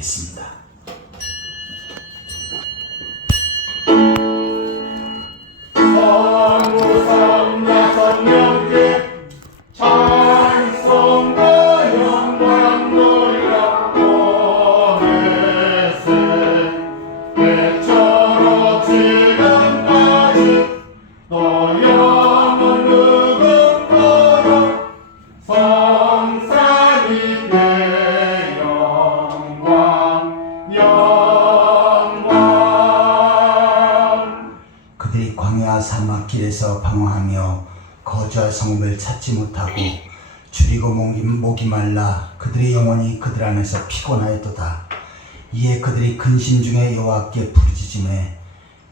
드리겠습니다. 성부성자 성령께 찬송과 영광 돌려 보내세 대처로 지금까지 또 영원 누군가로 성삼위께 영광. 그들이 광야 사막길에서 방황하며 거주할 성읍을 찾지 못하고 줄이고 목이 말라 그들의 영혼이 그들 안에서 피곤하였도다. 이에 그들이 근심 중에 여호와께 부르짖음에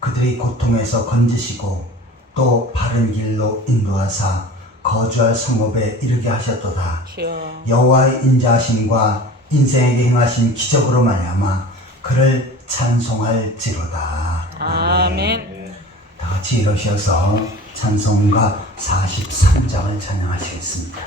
그들의 고통에서 건지시고 또 바른 길로 인도하사 거주할 성읍에 이르게 하셨도다. 여호와의 인자하심과 인생에게 행하신 기적으로 말미암아 그를 찬송할지로다. 아멘. 다 같이 일어서서 찬송가 43장을 찬양하시겠습니다.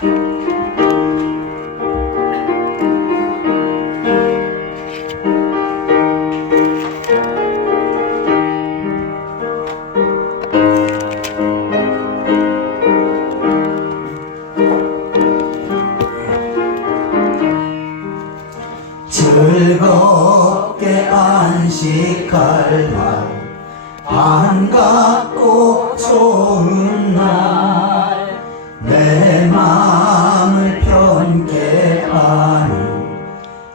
즐겁게 안식할 날 반갑고 좋은 날 내 마음을 편케 하는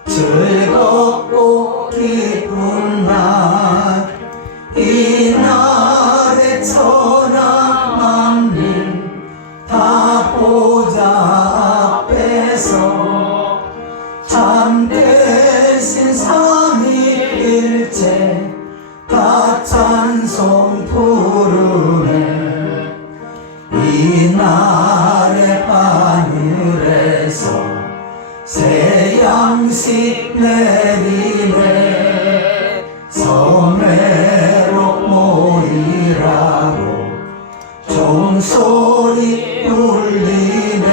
즐겁고 기쁜 날 이 날에 천하 만민 다 보좌 앞에서 참되신 삼위일체 다 찬송 부르네. 이 날의 하늘에서 새 양식 내리네. 성회로 모이라고 종소리 울리네.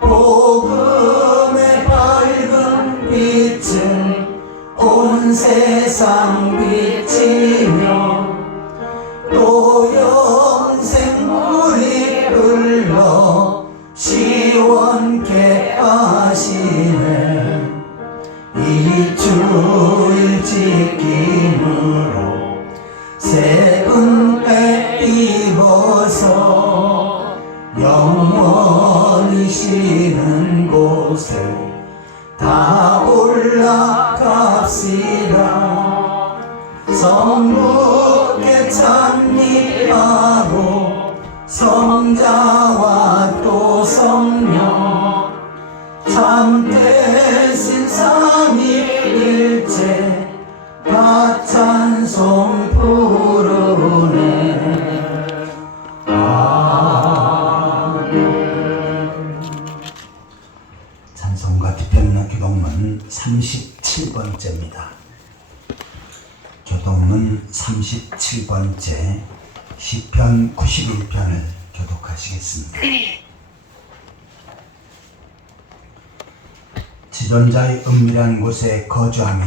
복음의 밝은 빛은 온 세상 비치며 또 영생 물이 흘러 시원케 하시네. 이 주일 지킴으로 새 은혜 입어서 영원히 쉬는 곳에 다 올라갑시다. 성부께 찬미하고 성자와 또 성령 참되신 삼위일체 다 찬송 부르네. 아멘. 찬송가 뒤편이나 교동문 37번째입니다. 교동문 37번째 시편 91편을 교독하시겠습니다. 지존자의 은밀한 곳에 거주하며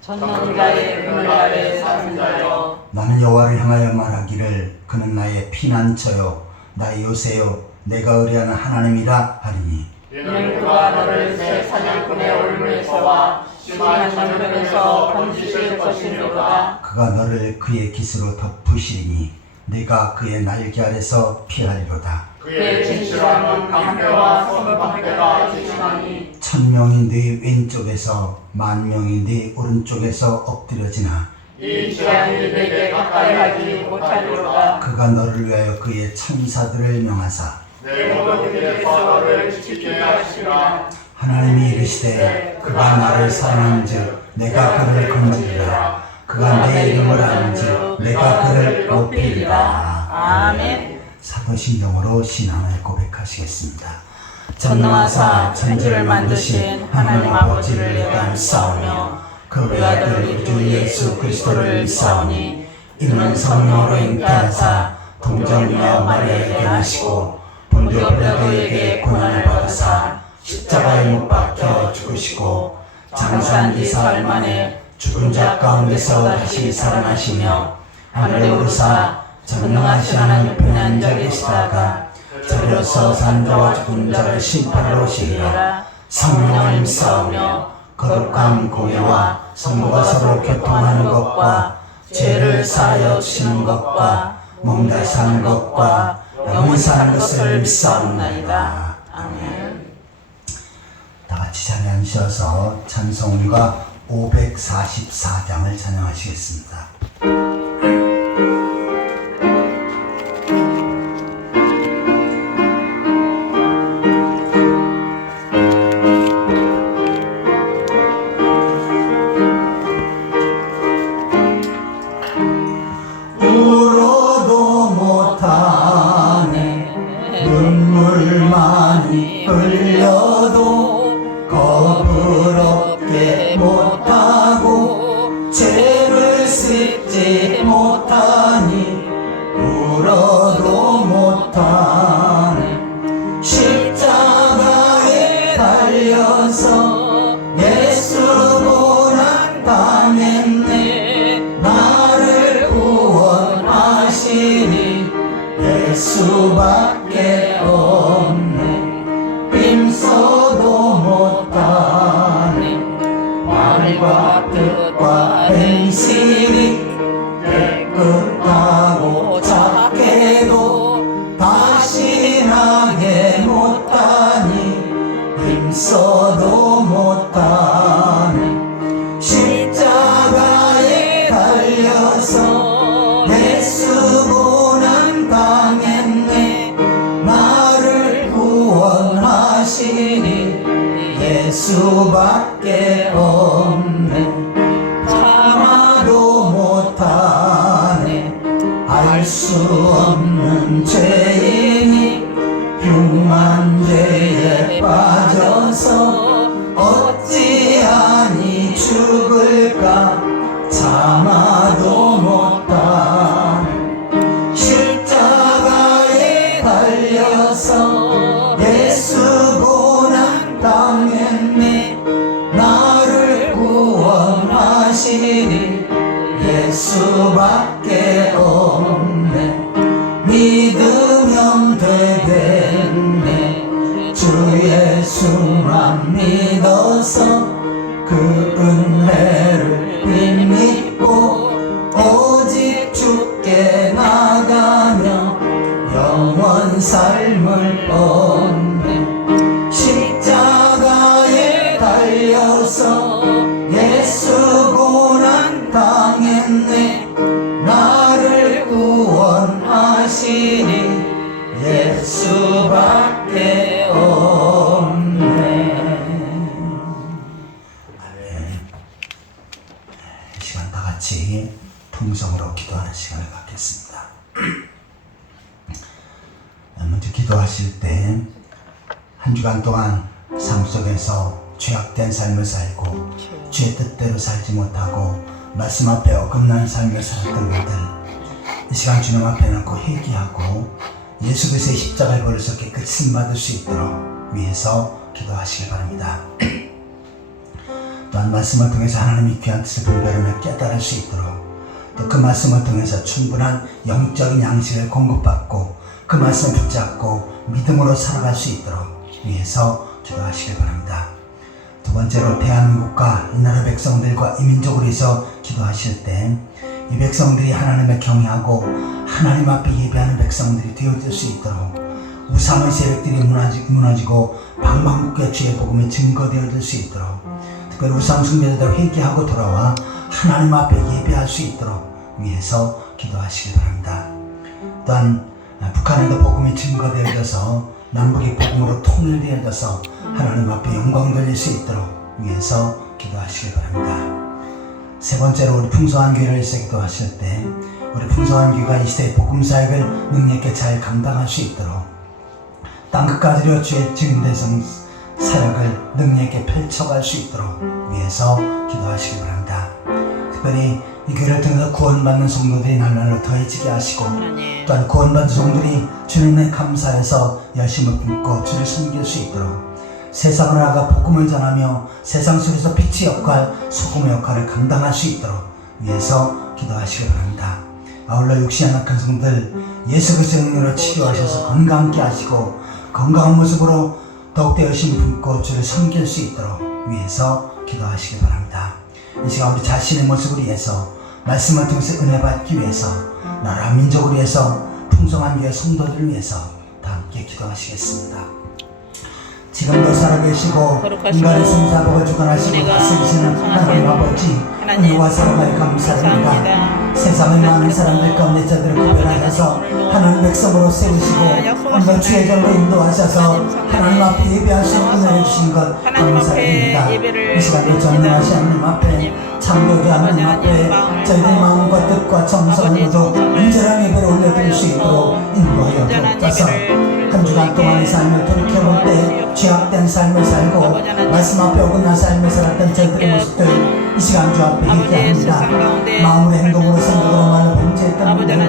전능자의 그물 아래 사는 자여 나는 여호와를 향하여 말하기를 그는 나의 피난처요 나의 요새요 내가 의뢰하는 하나님이라 하리니 이는 그가 너를 새 사냥꾼의 올무에서와 심한 전변에서 건지실 것이니라. 그가 너를 그의 깃으로 덮으시리니 내가 그의 날개 아래서 피하리로다. 그의 진실함은 방패와 성을 방패가 지시하니 천명이 네 왼쪽에서 만명이 네 오른쪽에서 엎드려지나 이 재앙이 내게 가까이 하지 못하리로다. 그가 너를 위하여 그의 천사들을 명하사 내 모든 길에서 너를 지키게 하시리라. 하나님이 이르시되 그가 나를 사랑한즉 내가 그를 건지리라. 그가 내 이름을 아는즉 내가 그를 높이리라. 아멘. 사도신경으로 신앙을 고백하시겠습니다. 전능하사 천지를 만드신 하나님 아버지를 내가 믿사오며 그 외아들 우리 주 예수 그리스도를 믿사오니 이는 성령으로 잉태하사 동정녀 마리아에게 나시고 본디오 빌라도에게 고난을 받으사 십자가에 못 박혀 죽으시고 장사한 지 사흘 만에 죽은 자 가운데서 다시 살아나시며 하늘에 오르사 전능하신 하나님 편에 앉아 계시다가 저리로서 산 자와 죽은 자를 심판하러 오시리라. 성령을 힘싸우며 거룩한 공예와 성도가 서로 교통하는 것과 죄를 사하여 주시는 것과 몸다 사는 것과 영원히 사는 것을 믿사옵나이다. 아멘. 다 같이 자리에 앉으셔서 찬송가 544장을 찬양하시겠습니다. 울어도 못하네 눈물 많이 흘려도 겁을 없게 못하고 죄를 씻지 못하니 울어도 못하네 십자가에 달려서 예수 고난 당했네 나를 구원하시니 예수밖에 없네 힘써도 못하네 말과 뜻과 행실이 깨끗하고 착해도 다시 나게 못하니 힘써도 못하네 십자가에 달려서 예수 고난 당했네 나를 구원하시니 예수밖에 없네 참아도 못하네 알 수 없는 죄인이 흉한 죄에 빠져서 어찌하니 죽을까 참아도 못하네 십자가에 달려서 예수 고난 당했네 나를 구원하시니 예수밖에 없네 믿으면 되겠네 주 예수만 믿어서 그 은혜를 빗믿고 오직 주께 나가며 영원 삶을 얻네 십자가에 달려서 예수 고난 당했네 나를 구원하시니 예수밖에 없네. 아멘. 이 시간 다 같이 통성으로 기도하는 시간을 갖겠습니다. 먼저 기도하실 때 한 주간 동안 삶 속에서 죄악된 삶을 살고 죄 뜻대로 살지 못하고 말씀 앞에 어긋난 삶을 살았던 것들 이 시간 주님 앞에 놓고 회개하고 예수 그리스도의 십자가의 벌에서 깨끗이 쓰임받을 수 있도록 위해서 기도하시기 바랍니다. 또한 말씀을 통해서 하나님의 귀한 뜻을 분별하며 깨달을 수 있도록 또 그 말씀을 통해서 충분한 영적인 양식을 공급받고 그 말씀을 붙잡고 믿음으로 살아갈 수 있도록 위해서 기도하시기 바랍니다. 두 번째로 대한민국과 이 나라 백성들과 이 민족을 위해서 기도하실 때 이 백성들이 하나님을 경외하고 하나님 앞에 예배하는 백성들이 되어질 수 있도록 우상의 세력들이 무너지고 방방곡곡의 주의 복음이 증거되어질 수 있도록 특별히 우상 숭배자들 회개하고 돌아와 하나님 앞에 예배할 수 있도록 위해서 기도하시기 바랍니다. 또한 북한에도 복음이 증거되어져서 남북이 복음으로 통일되어져서 하나님 앞에 영광 돌릴 수 있도록 위해서 기도하시기 바랍니다. 세 번째로 우리 풍성한 교회를 위해서 기도하실 때 우리 풍성한 교회가 이 시대의 복음 사역을 능력 있게 잘 감당할 수 있도록 땅끝까지로 주의 증인된 사역을 능력 있게 펼쳐갈 수 있도록 위해서 기도하시기 바랍니다. 특별히 이 교회를 통해서 구원받는 성도들이 날날로 더해지게 하시고 또한 구원받은 성도들이 주님의 감사해서 열심을 품고 주를 섬길 수 있도록 세상을 나가 복음을 전하며 세상 속에서 빛의 역할, 소금의 역할을 감당할 수 있도록 위해서 기도하시기 바랍니다. 아울러 육신의 약한 성들 예수 그리스도의 능력으로 치료하셔서 건강케 하시고 건강한 모습으로 더욱더 열심히 품고 주를 섬길 수 있도록 위해서 기도하시기 바랍니다. 이 시간 우리 자신의 모습을 위해서 말씀을 통해서 은혜 받기 위해서 나라 민족을 위해서 풍성한 교회 성도들을 위해서 다 함께 기도하시겠습니다. 지금도 살아계시고 인간의 생사복을 주관하시고 다스리시는 하나님 아버지 은혜와 사랑을 감사합니다. 세상의 많은 사람들 가운데 저들을 구별하셔서 하나님 백성으로 세우시고 오늘 주의 전으로 인도하셔서 하나님 앞에 예배할 수 있는 은혜를 주신 것 감사드립니다. 이 시간도 전능하신 하나님 앞에 창조주 하나님 앞에 저희들의 마음과 뜻과 정성을 모두 온전한 예배를 올려드릴 수 있도록 인도하여 주옵소서. 한 주간 동안의 삶을 돌이켜볼 때 죄악된 삶을 살고 말씀 앞에 어긋난 삶을 살았던 저희들의 모습들 이 시간 주 앞에 회개합니다. 마음으로 행동으로 생각으로 말로 범죄했던 분들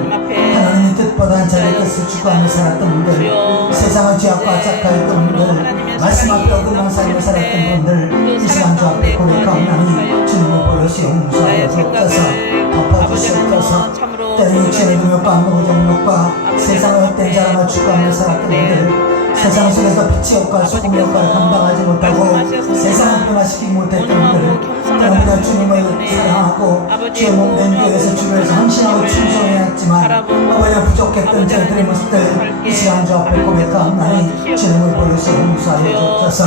하나님의 뜻보다는 자기 뜻을 추구하며 살았던 분들 세상의 죄악과 착각했던 분들 말씀 앞에 어긋난 삶을 살았던 분들 이 시간 주 앞에 고백하오나니 주님을 버릇이 용서하여 주옵소서. 덮어주시옵소서. 때로 육신의 능력과 안목의 정력과 세상의 헛된 자랑을 추구하며 살았던 분들 세상 속에서 빛의 역할, 소금의 역할을 감당하지 못하고 세상을 변화시키지 못했던 분들 우리가 주님을 사랑하고 주의 몸된 교회에서 주를 위해서 헌신하고 충성해왔지만 아버지가 부족했던 저희들의 모습들 이 시간 주 앞에 고백하옵나니 주님을 버릇이 용서하여 주옵소서.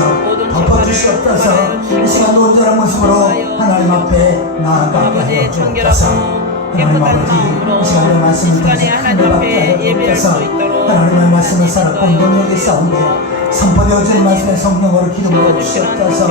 덮어주시옵소서. 이 시간 온전한 모습으로 하나님 앞에 나아가게 하여 주옵소서. 하나님 아버지 이 시간에 말씀을 통해서 하늘 받게 하여 주옵소서. 하나님의 말씀을 살았고 능력이 싸운데 선포되어진 말씀의 성령으로 기름부어 주시옵소서.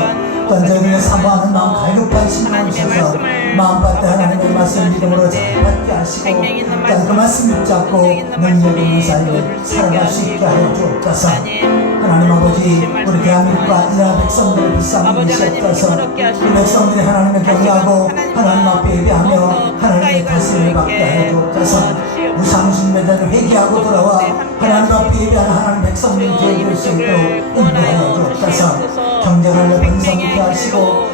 또한 저희들의 사모하는 마음 갈급한 심령을 주셔서 마음밭에 하나님의 말씀을 믿음으로 잘 받게 하시고 또한 그 말씀 붙잡고 능력 있는 삶을 살아갈 수 있게 하여 주옵소서. 하나님 아버지 우리 대한민국과 이 나라 백성들을 불쌍히 여기시옵소서. 이 백성들이 하나님을 경외하고 하나님 앞에 예배하며 하나님의 다스림을 받게 하여 주옵소서. 우상숭배자를 회개하고 돌아와 하나님 앞에 예배하는 하나님 백성들이 되어줄 수 있도록 인도하여 주옵소서. 경쟁을 번성케 하시고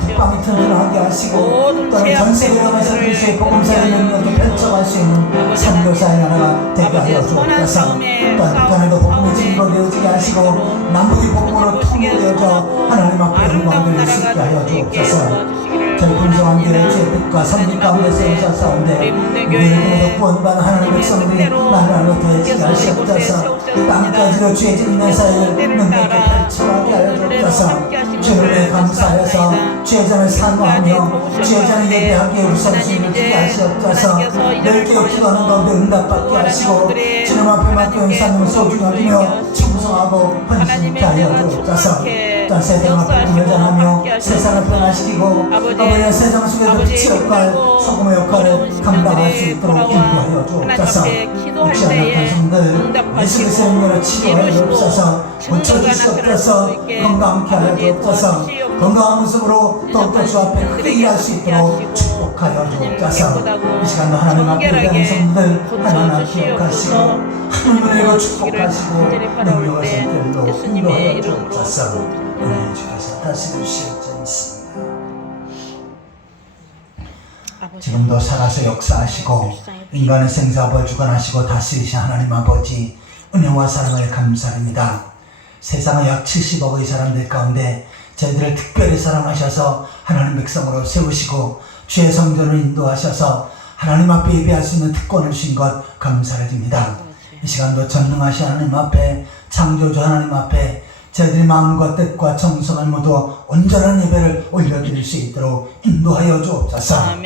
국방이 튼튼하게 하시고 또는 전세계를 향해서 그리스도의 복음사의 능력을 펼쳐갈 수 있는 선교사의 나라가 되게 하여 주옵소서. 또한 북한에도 복음이 증거되어지게 하시고 남북이 복음으로 통일되어져 하나님 앞에 영광 돌릴 수 있게 하여 주옵소서. 저희 풍성한 교회의 주의 뜻과 선비 가운데 세우셨사온데 우리를 통해서 구원받은 하나님의 백성들이 나라로 더해지게 하시옵소서. 땅까지로 주의 진리의 사역을 능력있게 펼쳐가게 하여 주옵소서. 주님을 감사하여서 주의 전을 사모하며 주의 전을 예배하기에 우선순위를 주게 하시옵소서. 늘 깨어 기도하는 가운데 응답받게 하시고 주님 앞에 맡겨 용사님을 소중히 여기며 충성하고 헌신케 하여 주옵소서. 또한 세상을 복음을 전하며 세상을 변화시키고 아버지의 세상 속에서 빛의 역할, 소금의 역할을 감당할 수 있도록 인도하여 주옵소서. 육신의 약한 성들 예수 그리스도의 능력으로 치료하여 주옵소서. 고쳐주시옵소서. 건강케 하여 주옵소서. 건강한 모습으로 더욱더 주 앞에 크게 일할 수 있도록 축복하여 주옵소서. 이 시간도 하나님 앞에 예배하는 성들 하나님 기억하시고 하나님을 이거 축복하시고 능력을 선별로 인도하여 주옵소서. 은혜 주셔서 다스리실 줄 믿습니다. 지금도 살아서 역사하시고 인간의 생사업을 주관하시고 다스리신 하나님 아버지 은혜와 사랑을 감사합니다. 세상의 약 70억의 사람들 가운데 저희들을 특별히 사랑하셔서 하나님 백성으로 세우시고 주의 성전을 인도하셔서 하나님 앞에 예배할 수 있는 특권을 주신 것 감사드립니다. 이 시간도 전능하신 하나님 앞에 창조주 하나님 앞에 저희들의 마음과 뜻과 정성을 모두 온전한 예배를 올려드릴 수 있도록 인도하여 주옵소서.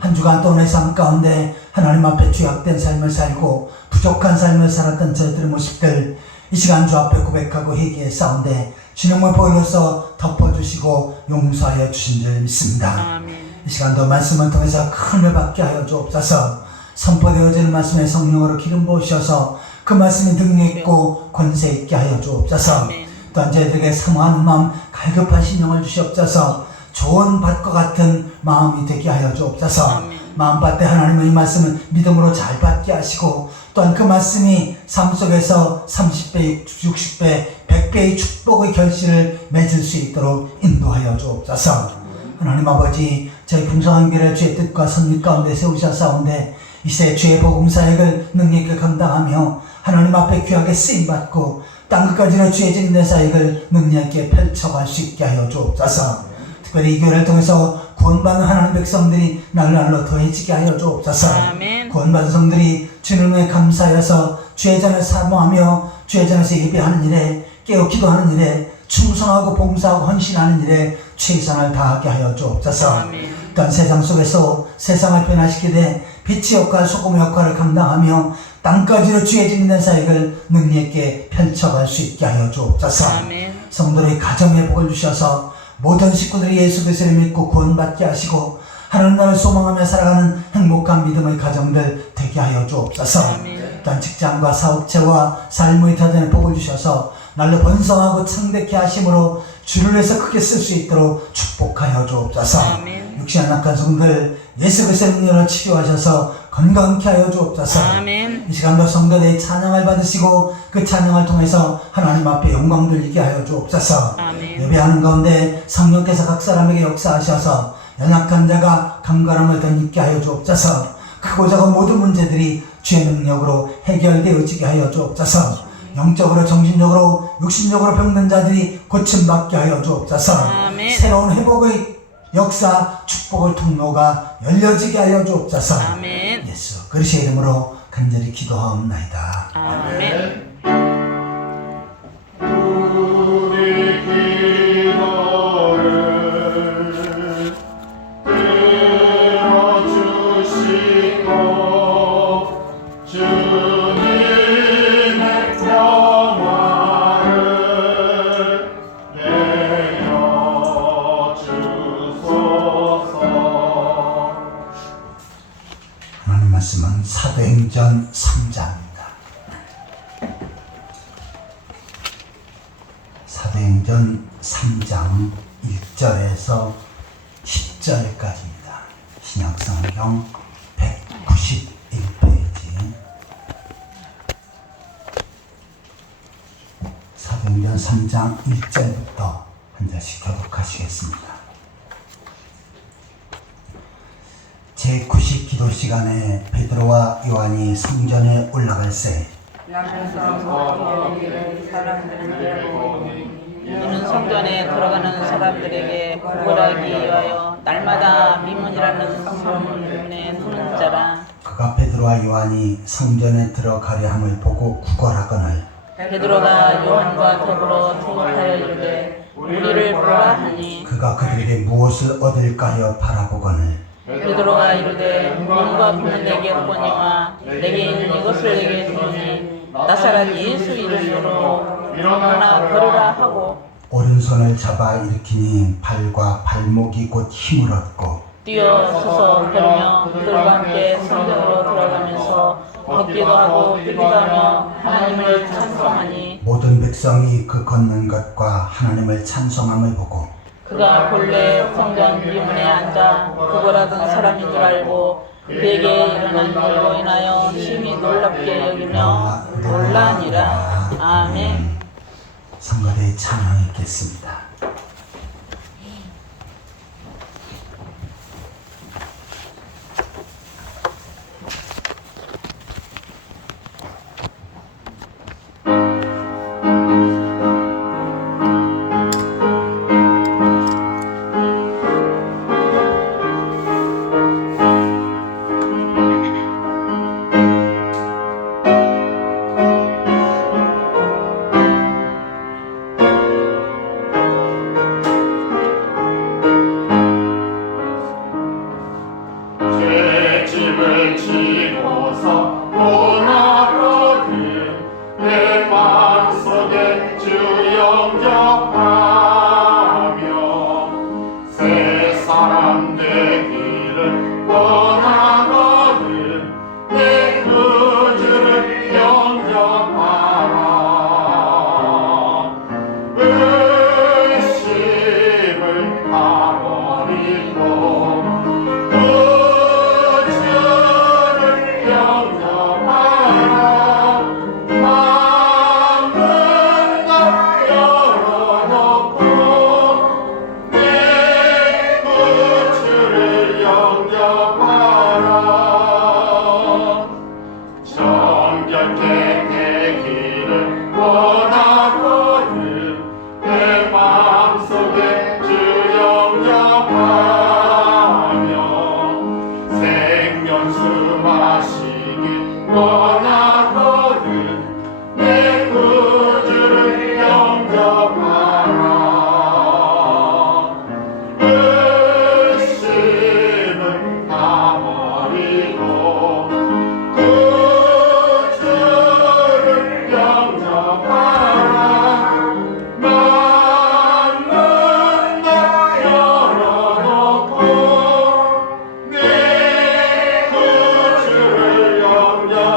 한 주간 동안의 삶 가운데 하나님 앞에 죄악된 삶을 살고 부족한 삶을 살았던 저희들의 모습들 이 시간 주 앞에 고백하고 회개에 싸운데 주님을 보여서 덮어주시고 용서하여 주신 줄 믿습니다. 이 시간도 말씀을 통해서 큰 은혜 받게 하여 주옵소서. 선포되어지는 말씀의 성령으로 기름 부으셔서 그 말씀이 능력 있고 권세 있게 하여 주옵소서. 또한 저희들에게 사모하는 마음 갈급한 심령을 주시옵소서. 좋은 밭과 같은 마음이 되게 하여 주옵소서. 마음밭에 하나님의 이 말씀을 믿음으로 잘 받게 하시고 또한 그 말씀이 삶 속에서 30배, 60배, 100배의 축복의 결실을 맺을 수 있도록 인도하여 주옵소서. 하나님 아버지, 저희 풍성한 교회 주의 뜻과 섭리 가운데 세우셨사온데 이제 주의 복음 사역을 능력있게 감당하며 하나님 앞에 귀하게 쓰임받고 땅끝까지는 주의 진리의 사역을 능력있게 펼쳐갈 수 있게 하여 주옵소서. 특별히 이 교회를 통해서 구원받는 하나님 백성들이 날날로 더해지게 하여 주옵소서. 아멘. 구원받은 성들이 주님에 감사하여서 주의 전에 사모하며 주의 전에서 예배하는 일에 깨어 기도하는 일에 충성하고 봉사하고 헌신하는 일에 최선을 다하게 하여 주옵소서. 아멘. 또한 세상 속에서 세상을 변화시키되 빛의 역할, 소금의 역할을 감당하며 땅까지로 주의 진리된 사역을 능력있게 펼쳐갈 수 있게 하여 주옵소서. 아멘. 성도의 가정에 복을 주셔서 모든 식구들이 예수 그리스도를 믿고 구원받게 하시고 하나님 나라를 소망하며 살아가는 행복한 믿음의 가정들 되게 하여 주옵소서. 아멘. 또한 직장과 사업체와 삶의 터전에 복을 주셔서 날로 번성하고 창대케 하심으로 주를 위해서 크게 쓸 수 있도록 축복하여 주옵소서. 아멘. 육신한 약한 성들 예수 그리스도의 능력으로 치료하셔서 건강케 하여 주옵소서. 아멘. 이 시간도 성도들의 찬양을 받으시고 그 찬양을 통해서 하나님 앞에 영광 돌리게 하여 주옵소서. 아멘. 예배하는 가운데 성령께서 각 사람에게 역사하셔서 연약한 자가 강건함을 더 있게 하여 주옵소서. 크고 작은 모든 문제들이 주의 능력으로 해결되어지게 하여 주옵소서. 영적으로 정신적으로 육신적으로 병든 자들이 고침받게 하여 주옵소서. 아멘. 새로운 회복의 역사 축복의 통로가 열려지게 하여 주옵소서. 아멘. 예수 그리스도의 이름으로 간절히 기도하옵나이다. 아멘. 우리 기도를 들어주시고 주님의 평화를 내려주소서. 하나님 말씀은 사도행전 3장입니다. 사도행전 3장 1절에서 10절까지입니다. 신약성경 191페이지. 사도행전 3장 1절부터 한 절씩 교독하시겠습니다. 제90 기도 시간에 베드로와 요한이 성전에 올라갈새 이는 성전에 들어가는 사람들에게 구걸하기 위하여 날마다 미문이라는 소문에 누는 자라. 그가 베드로와 요한이 성전에 들어가려 함을 보고 구걸하거늘 베드로가 요한과 더불어 대답하여 이르되 우리를 보라 하니 그가 그들에게 무엇을 얻을까 하여 바라보거늘 베드로가 이르되 눈과 보는 내게 없거니와 내게 있는 이것을 내게 주니 나사렛 예수 이름으로 일어나 걸으라 하고 오른손을 잡아 일으키니 발과 발목이 곧 힘을 얻고 뛰어 서서 걸으며 그들과 함께 성전으로 들어가면서 걷기도 하고 뛰기도 하며 하나님을 찬송하니 모든 백성이 그 걷는 것과 하나님을 찬송함을 보고 그가 본래 성전 미문에 앉아 구걸하던 사람인 줄 알고 그에게 일어난 일로 인하여 심히 놀랍게 여기며 놀라니라. 아멘. 성가대의 찬양이 있겠습니다. 죄짐을 지고서 돌아가는 내 마음속에 주 영접하며 새 사람 되기를 원하거든 내 구주를 영접하라. 의심을 가버리고 생명수 마시기 원하거든 내 구주를 영접하라. 의심을 다 버리고 구주를 영접하라. 만문 다 열어놓고 내 구주를 영접하라.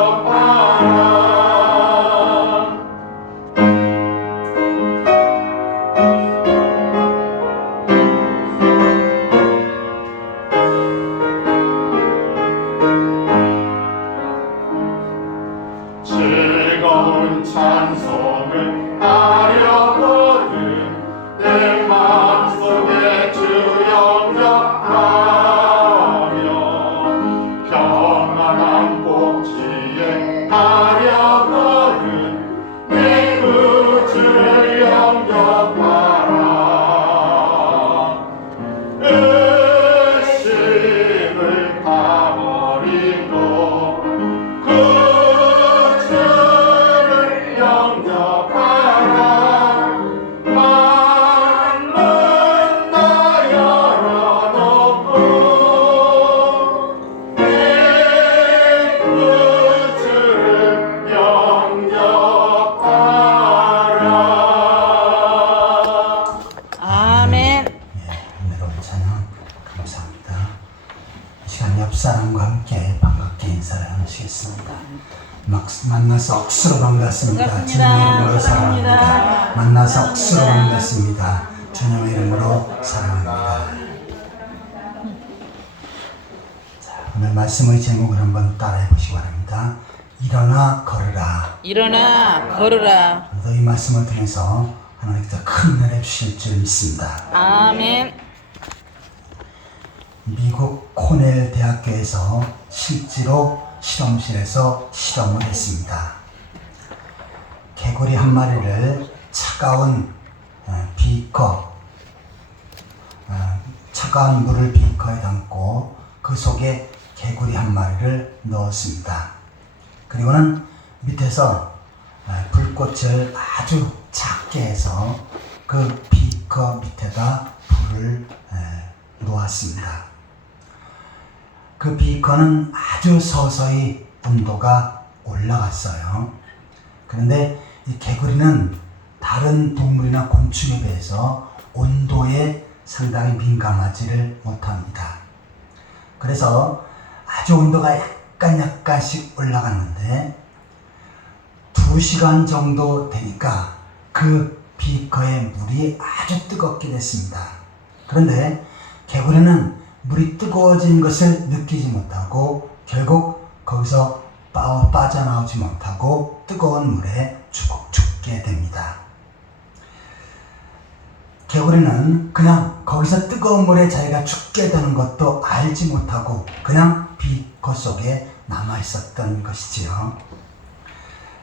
즐거운 찬송을 하려거든 내 마음속에 주 영접하며 평안한 복지에 가려거든 내 구주를 영접하라. 의심을 다 버리고 구주를 영접하라. 만문 다 열어놓고 내 구주를 영접하라. 아멘. 은혜로운 찬양 감사합니다. 이 시간 옆 사람과 함께 반갑게 인사를 나누시겠습니다. 만나서 억수로 반갑습니다. 반갑습니다. 주님의 이름으로 사랑합니다. 사랑합니다. 만나서 억수로 반갑습니다. 주님의 이름으로 사랑합니다. 자, 오늘 말씀의 제목을 한번 따라해 보시기 바랍니다. 일어나 걸으라. 일어나 걸으라. 오늘도 이 말씀을 통해서 하나님께서 큰 은혜 주실 줄 믿습니다. 아멘. 미국 코넬 대학교에서 실제로 실험실에서 실험을 했습니다. 개구리 한 마리를 차가운 차가운 물을 비커에 담고 그 속에 개구리 한 마리를 넣었습니다. 그리고는 밑에서 불꽃을 아주 작게 해서 그 비커 밑에다 불을 놓았습니다. 그 비커는 아주 서서히 온도가 올라갔어요. 그런데 이 개구리는 다른 동물이나 곤충에 비해서 온도에 상당히 민감하지를 못합니다. 그래서 아주 온도가 약간씩 올라갔는데 2시간 정도 되니까 그 비커의 물이 아주 뜨겁게 됐습니다. 그런데 개구리는 물이 뜨거워진 것을 느끼지 못하고 결국 거기서 빠져나오지 못하고 뜨거운 물에 죽게 됩니다. 개구리는 그냥 거기서 뜨거운 물에 자기가 죽게 되는 것도 알지 못하고 그냥 비커 속에 남아있었던 것이지요.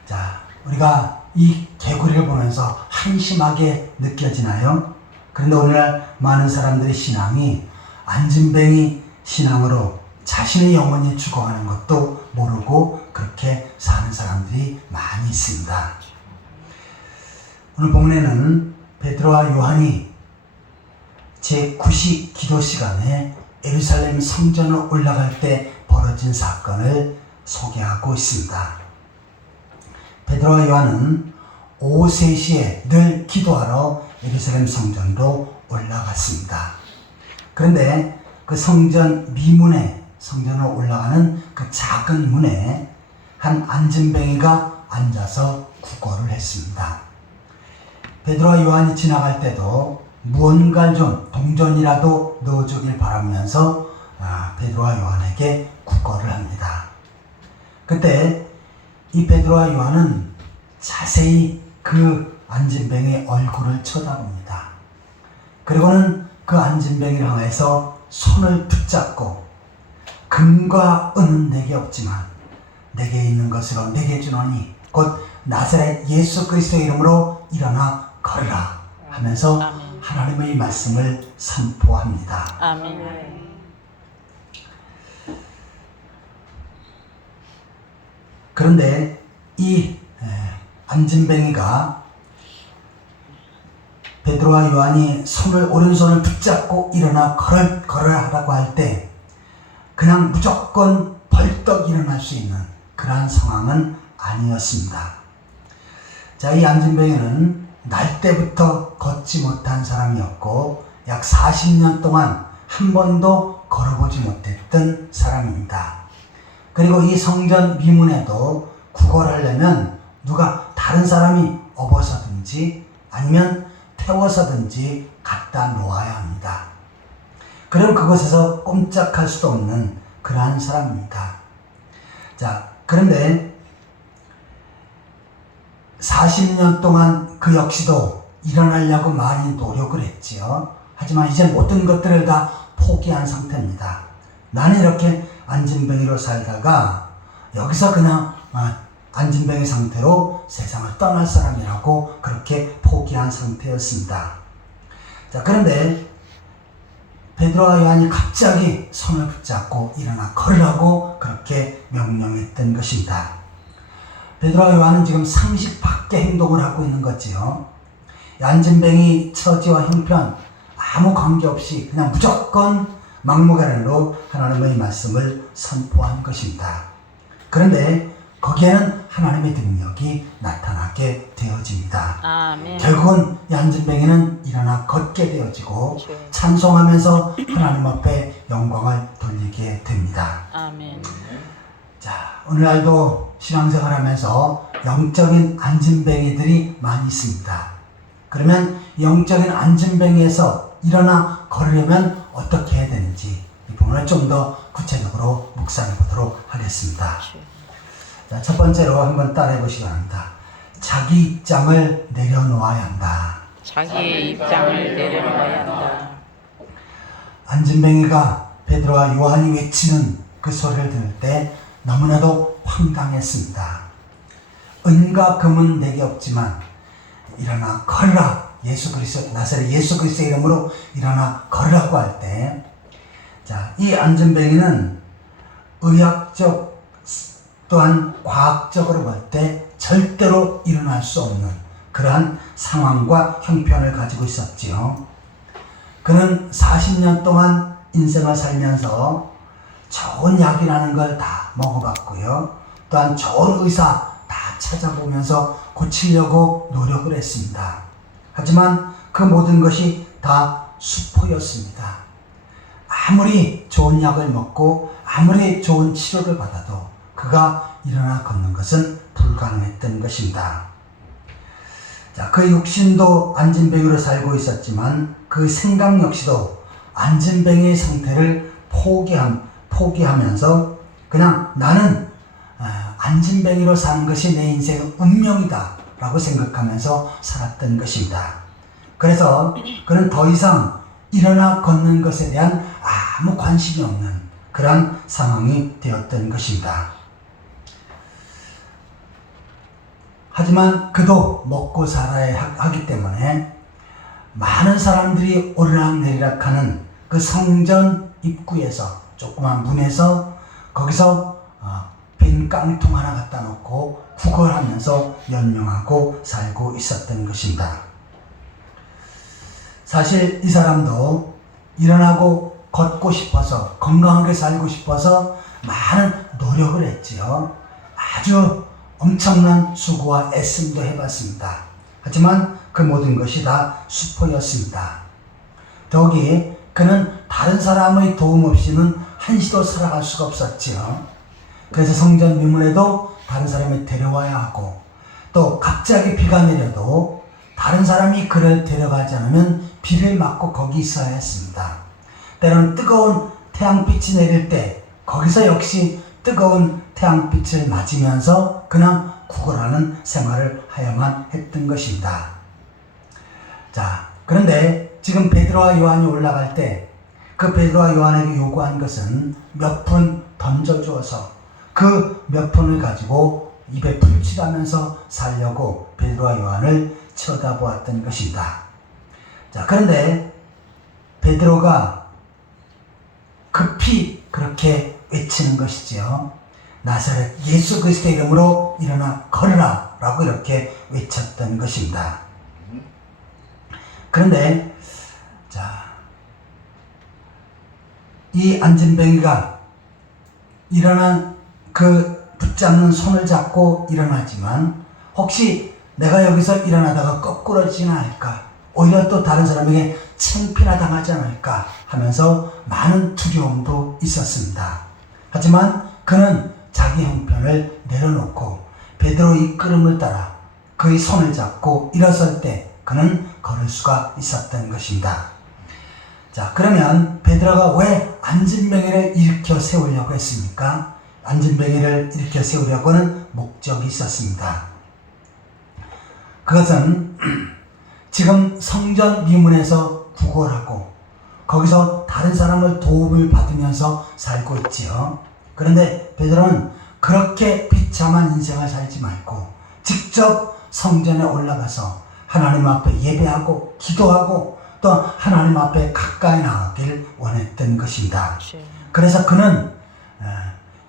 자, 우리가 이 개구리를 보면서 한심하게 느껴지나요? 그런데 오늘날 많은 사람들의 신앙이 안진뱅이 신앙으로 자신의 영혼이 죽어가는 것도 모르고 그렇게 사는 사람들이 많이 있습니다. 오늘 본문에는 베드로와 요한이 제9시 기도 시간에 예루살렘 성전을 올라갈 때 벌어진 사건을 소개하고 있습니다. 베드로와 요한은 오후 3시에 늘 기도하러 예루살렘 성전으로 올라갔습니다. 그런데 그 성전 미문에 성전으로 올라가는 그 작은 문에 한 안진뱅이가 앉아서 구걸을 했습니다. 베드로와 요한이 지나갈 때도 무언가를 좀 동전이라도 넣어주길 바라면서 베드로와 요한에게 구걸을 합니다. 그때 이 베드로와 요한은 자세히 그 안진뱅이의 얼굴을 쳐다봅니다. 그리고는 그 안진뱅이를 향해서 손을 붙잡고 금과 은은 내게 없지만 내게 있는 것으로 내게 주노니 곧 나사렛 예수 그리스도의 이름으로 일어나 걸으라 하면서 하나님의 말씀을 선포합니다. 아멘. 그런데 이 안진뱅이가 베드로와 요한이 오른손을 붙잡고 일어나 걸으라고 할 때 그냥 무조건 벌떡 일어날 수 있는 그러한 상황은 아니었습니다. 자, 이 안진뱅이는 날 때부터 걷지 못한 사람이었고 약 40년 동안 한 번도 걸어보지 못했던 사람입니다. 그리고 이 성전 미문에도 구걸하려면 누가 다른 사람이 업어서든지 아니면 태워서든지 갖다 놓아야 합니다. 그럼 그곳에서 꼼짝할 수도 없는 그러한 사람입니다. 자, 그런데 40년 동안 그 역시도 일어나려고 많이 노력을 했지요. 하지만 이제 모든 것들을 다 포기한 상태입니다. 나는 이렇게 안진뱅이로 살다가 여기서 그냥 안진뱅이 상태로 세상을 떠날 사람이라고 그렇게 포기한 상태였습니다. 자, 그런데 베드로와 요한이 갑자기 손을 붙잡고 일어나 걸으라고 그렇게 명령했던 것입니다. 베드로와 요한은 지금 상식 밖의 행동을 하고 있는 거지요. 안진뱅이 처지와 형편 아무 관계없이 그냥 무조건 막무가내로 하나님의 말씀을 선포한 것입니다. 그런데 거기에는 하나님의 능력이 나타나게 되어집니다. 아멘. 결국은 이 안진뱅이는 일어나 걷게 되어지고 찬송하면서 하나님 앞에 영광을 돌리게 됩니다. 아멘. 자, 오늘날도 신앙생활하면서 영적인 안진뱅이들이 많이 있습니다. 그러면 영적인 안진뱅이에서 일어나 걸으려면 어떻게 해야 되는지 이 부분을 좀 더 구체적으로 묵상해 보도록 하겠습니다. 자, 첫 번째로 한번 따라해 보시기 바랍니다. 자기 입장을 내려놓아야 한다. 자기의 입장을 내려놓아야 한다. 안진뱅이가 베드로와 요한이 외치는 그 소리를 들을 때 너무나도 황당했습니다. 은과 금은 내게 없지만 일어나 걸으라. 예수 그리스도 나사렛 예수 그리스도의 이름으로 일어나 걸으라고 할 때, 자, 이 안진뱅이는 의학적 또한 과학적으로 볼 때 절대로 일어날 수 없는 그러한 상황과 형편을 가지고 있었지요. 그는 40년 동안 인생을 살면서 좋은 약이라는 걸 다 먹어봤고요. 또한 좋은 의사 다 찾아보면서 고치려고 노력을 했습니다. 하지만 그 모든 것이 다 수포였습니다. 아무리 좋은 약을 먹고 아무리 좋은 치료를 받아도 그가 일어나 걷는 것은 불가능했던 것입니다. 자, 그 육신도 안진뱅이로 살고 있었지만 그 생각 역시도 안진뱅이의 상태를 포기하면서 그냥 나는 안진뱅이로 사는 것이 내 인생의 운명이다 라고 생각하면서 살았던 것입니다. 그래서 그는 더 이상 일어나 걷는 것에 대한 아무 관심이 없는 그러한 상황이 되었던 것입니다. 하지만 그도 먹고 살아야 하기 때문에 많은 사람들이 오르락내리락하는 그 성전 입구에서 조그만 문에서 거기서 빈 깡통 하나 갖다 놓고 구걸하면서 연명하고 살고 있었던 것입니다. 사실 이 사람도 일어나고 걷고 싶어서 건강하게 살고 싶어서 많은 노력을 했지요. 아주 엄청난 수고와 애씀도 해봤습니다. 하지만 그 모든 것이 다 수포였습니다. 더욱이 그는 다른 사람의 도움 없이는 한시도 살아갈 수가 없었지요. 그래서 성전 미문에도 다른 사람이 데려와야 하고 또 갑자기 비가 내려도 다른 사람이 그를 데려가지 않으면 비를 맞고 거기 있어야 했습니다. 때로는 뜨거운 태양빛이 내릴 때 거기서 역시 뜨거운 태양빛을 맞으면서 그냥 구걸하는 생활을 하여만 했던 것입니다. 자, 그런데 지금 베드로와 요한이 올라갈 때 그 베드로와 요한에게 요구한 것은 몇 푼 던져주어서 그 몇 푼을 가지고 입에 풀칠하면서 살려고 베드로와 요한을 쳐다보았던 것입니다. 자, 자, 그런데 베드로가 급히 그렇게 외치는 것이지요. 나사렛 예수 그리스도의 이름으로 일어나 걸으라 라고 이렇게 외쳤던 것입니다. 그런데 자, 이 안진뱅이가 일어난 그 붙잡는 손을 잡고 일어나지만 혹시 내가 여기서 일어나다가 거꾸러지진 않을까, 오히려 또 다른 사람에게 창피나 당하지 않을까 하면서 많은 두려움도 있었습니다. 하지만 그는 자기 형편을 내려놓고 베드로 이끌음을 따라 그의 손을 잡고 일어설 때 그는 걸을 수가 있었던 것입니다. 자, 그러면 베드로가 왜 안진뱅이를 일으켜 세우려고 했습니까? 안진뱅이를 일으켜 세우려고는 목적이 있었습니다. 그것은 지금 성전 미문에서 구걸하고 거기서 다른 사람을 도움을 받으면서 살고 있지요. 그런데 베드로는 그렇게 비참한 인생을 살지 말고 직접 성전에 올라가서 하나님 앞에 예배하고 기도하고 또 하나님 앞에 가까이 나가길 원했던 것입니다. 그래서 그는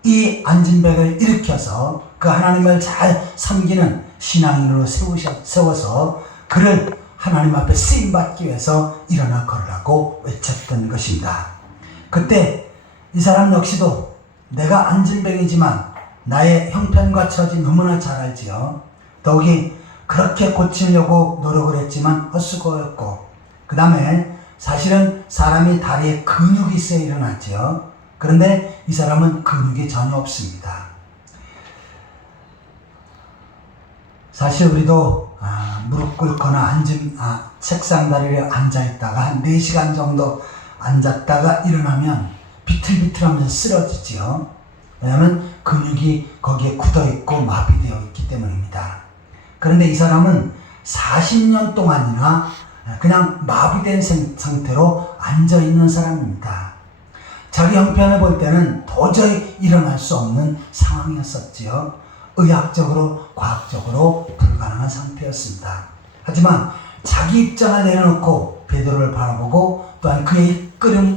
이 안진뱅이를 일으켜서 그 하나님을 잘 섬기는 신앙인으로 세워서 그를 하나님 앞에 쓰임받기 위해서 일어나 걸으라고 외쳤던 것입니다. 그때 이 사람 역시도 내가 안진뱅이지만 나의 형편과 처지 너무나 잘 알지요. 더욱이 그렇게 고치려고 노력을 했지만 헛수고였고, 그 다음에 사실은 사람이 다리에 근육이 있어야 일어났지요. 그런데 이 사람은 근육이 전혀 없습니다. 사실 우리도 무릎 꿇거나 책상 다리에 앉아있다가 한 4시간 정도 앉았다가 일어나면 비틀비틀하면서 쓰러지지요. 왜냐하면 근육이 거기에 굳어있고 마비되어 있기 때문입니다. 그런데 이 사람은 40년 동안이나 그냥 마비된 상태로 앉아있는 사람입니다. 자기 형편을 볼 때는 도저히 일어날 수 없는 상황이었었지요. 의학적으로, 과학적으로 불가능한 상태였습니다. 하지만 자기 입장을 내려놓고 베드로를 바라보고 또한 그의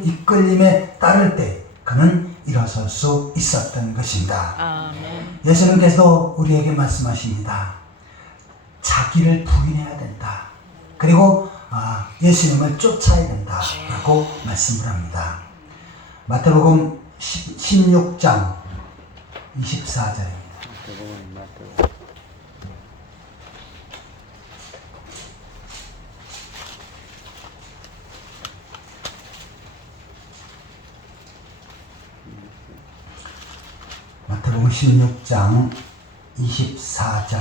이끌림에 따를 때 그는 일어설 수 있었던 것입니다. 아멘. 예수님께서 우리에게 말씀하십니다. 자기를 부인해야 된다. 그리고 예수님을 쫓아야 된다 라고 말씀을 합니다. 마태복음 16장 24절입니다. 마태복음 16장 24절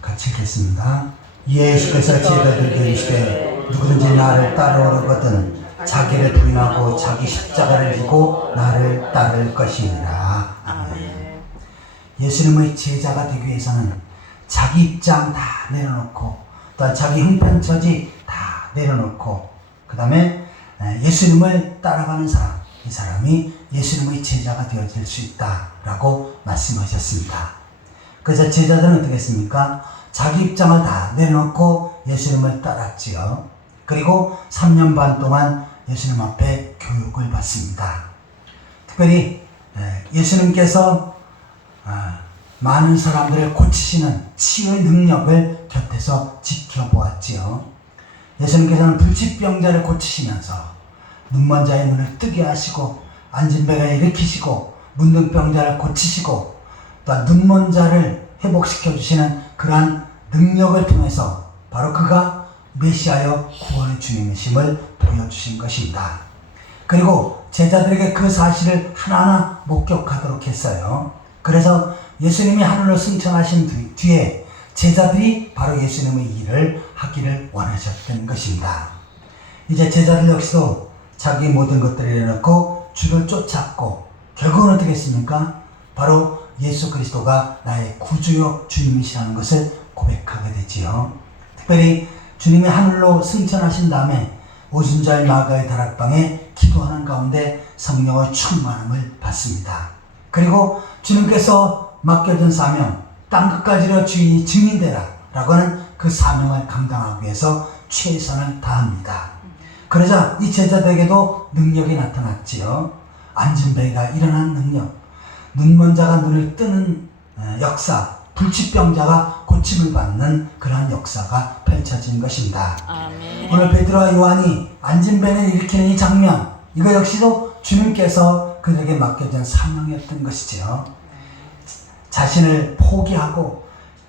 같이 읽겠습니다. 예수께서 제자들에게 이르시되 누구든지 나를 따르려거든 자기를 부인하고 자기 십자가를 지고 나를 따를 것이니라. 아멘. 예수님의 제자가 되기 위해서는 자기 입장 다 내려놓고 또 자기 형편처지 다 내려놓고 그 다음에 예수님을 따라가는 사람, 이 사람이 예수님의 제자가 되어질 수 있다라고 말씀하셨습니다. 그래서 제자들은 어떻게 했습니까? 자기 입장을 다 내려놓고 예수님을 따랐지요. 그리고 3년 반 동안 예수님 앞에 교육을 받습니다. 특별히 예수님께서 많은 사람들을 고치시는 치유의 능력을 곁에서 지켜보았지요. 예수님께서는 불치병자를 고치시면서 눈먼 자의 눈을 뜨게 하시고 안진뱅이를 일으키시고 문둥병자를 고치시고 또한 눈먼 자를 회복시켜 주시는 그러한 능력을 통해서 바로 그가 메시아여 구원의 주님이심을 보여주신 것입니다. 그리고 제자들에게 그 사실을 하나하나 목격하도록 했어요. 그래서 예수님이 하늘로 승천하신 뒤에 제자들이 바로 예수님의 일을 하기를 원하셨던 것입니다. 이제 제자들 역시도 자기 모든 것들을 내려놓고 주를 쫓았고 결국은 어떻게 했습니까? 바로 예수 그리스도가 나의 구주요 주님이시라는 것을 고백하게 되지요. 특별히 주님이 하늘로 승천하신 다음에 오순절 마가의 다락방에 기도하는 가운데 성령의 충만함을 받습니다. 그리고 주님께서 맡겨준 사명 땅 끝까지로 주인이 증인되라 라고 하는 그 사명을 감당하기 위해서 최선을 다합니다. 그러자 이 제자들에게도 능력이 나타났지요. 안진뱅이가 일어난 능력, 눈먼 자가 눈을 뜨는 역사, 불치병자가 고침을 받는 그러한 역사가 펼쳐진 것입니다. 아멘. 오늘 베드로와 요한이 안진뱅이를 일으키는 이 장면, 이거 역시도 주님께서 그들에게 맡겨진 사명이었던 것이지요. 자신을 포기하고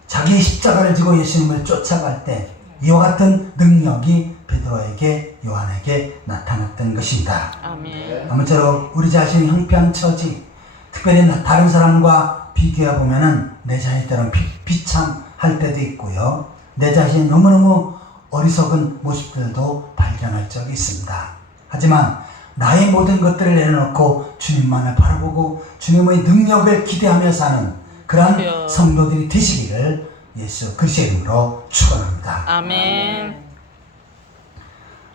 자기 십자가를 지고 예수님을 쫓아갈 때 이와 같은 능력이 베드로에게, 요한에게 나타났던 것입니다. 아멘. 아무쪼록 우리 자신의 형편처지, 특별히 다른 사람과 비교해 보면은 내 자신이 때로는 비참할 때도 있고요. 내 자신이 너무너무 어리석은 모습들도 발견할 적이 있습니다. 하지만 나의 모든 것들을 내려놓고 주님만을 바라보고 주님의 능력을 기대하며 사는 그러한 성도들이 되시기를 예수 그리스도의 이름으로 축원합니다. 아멘.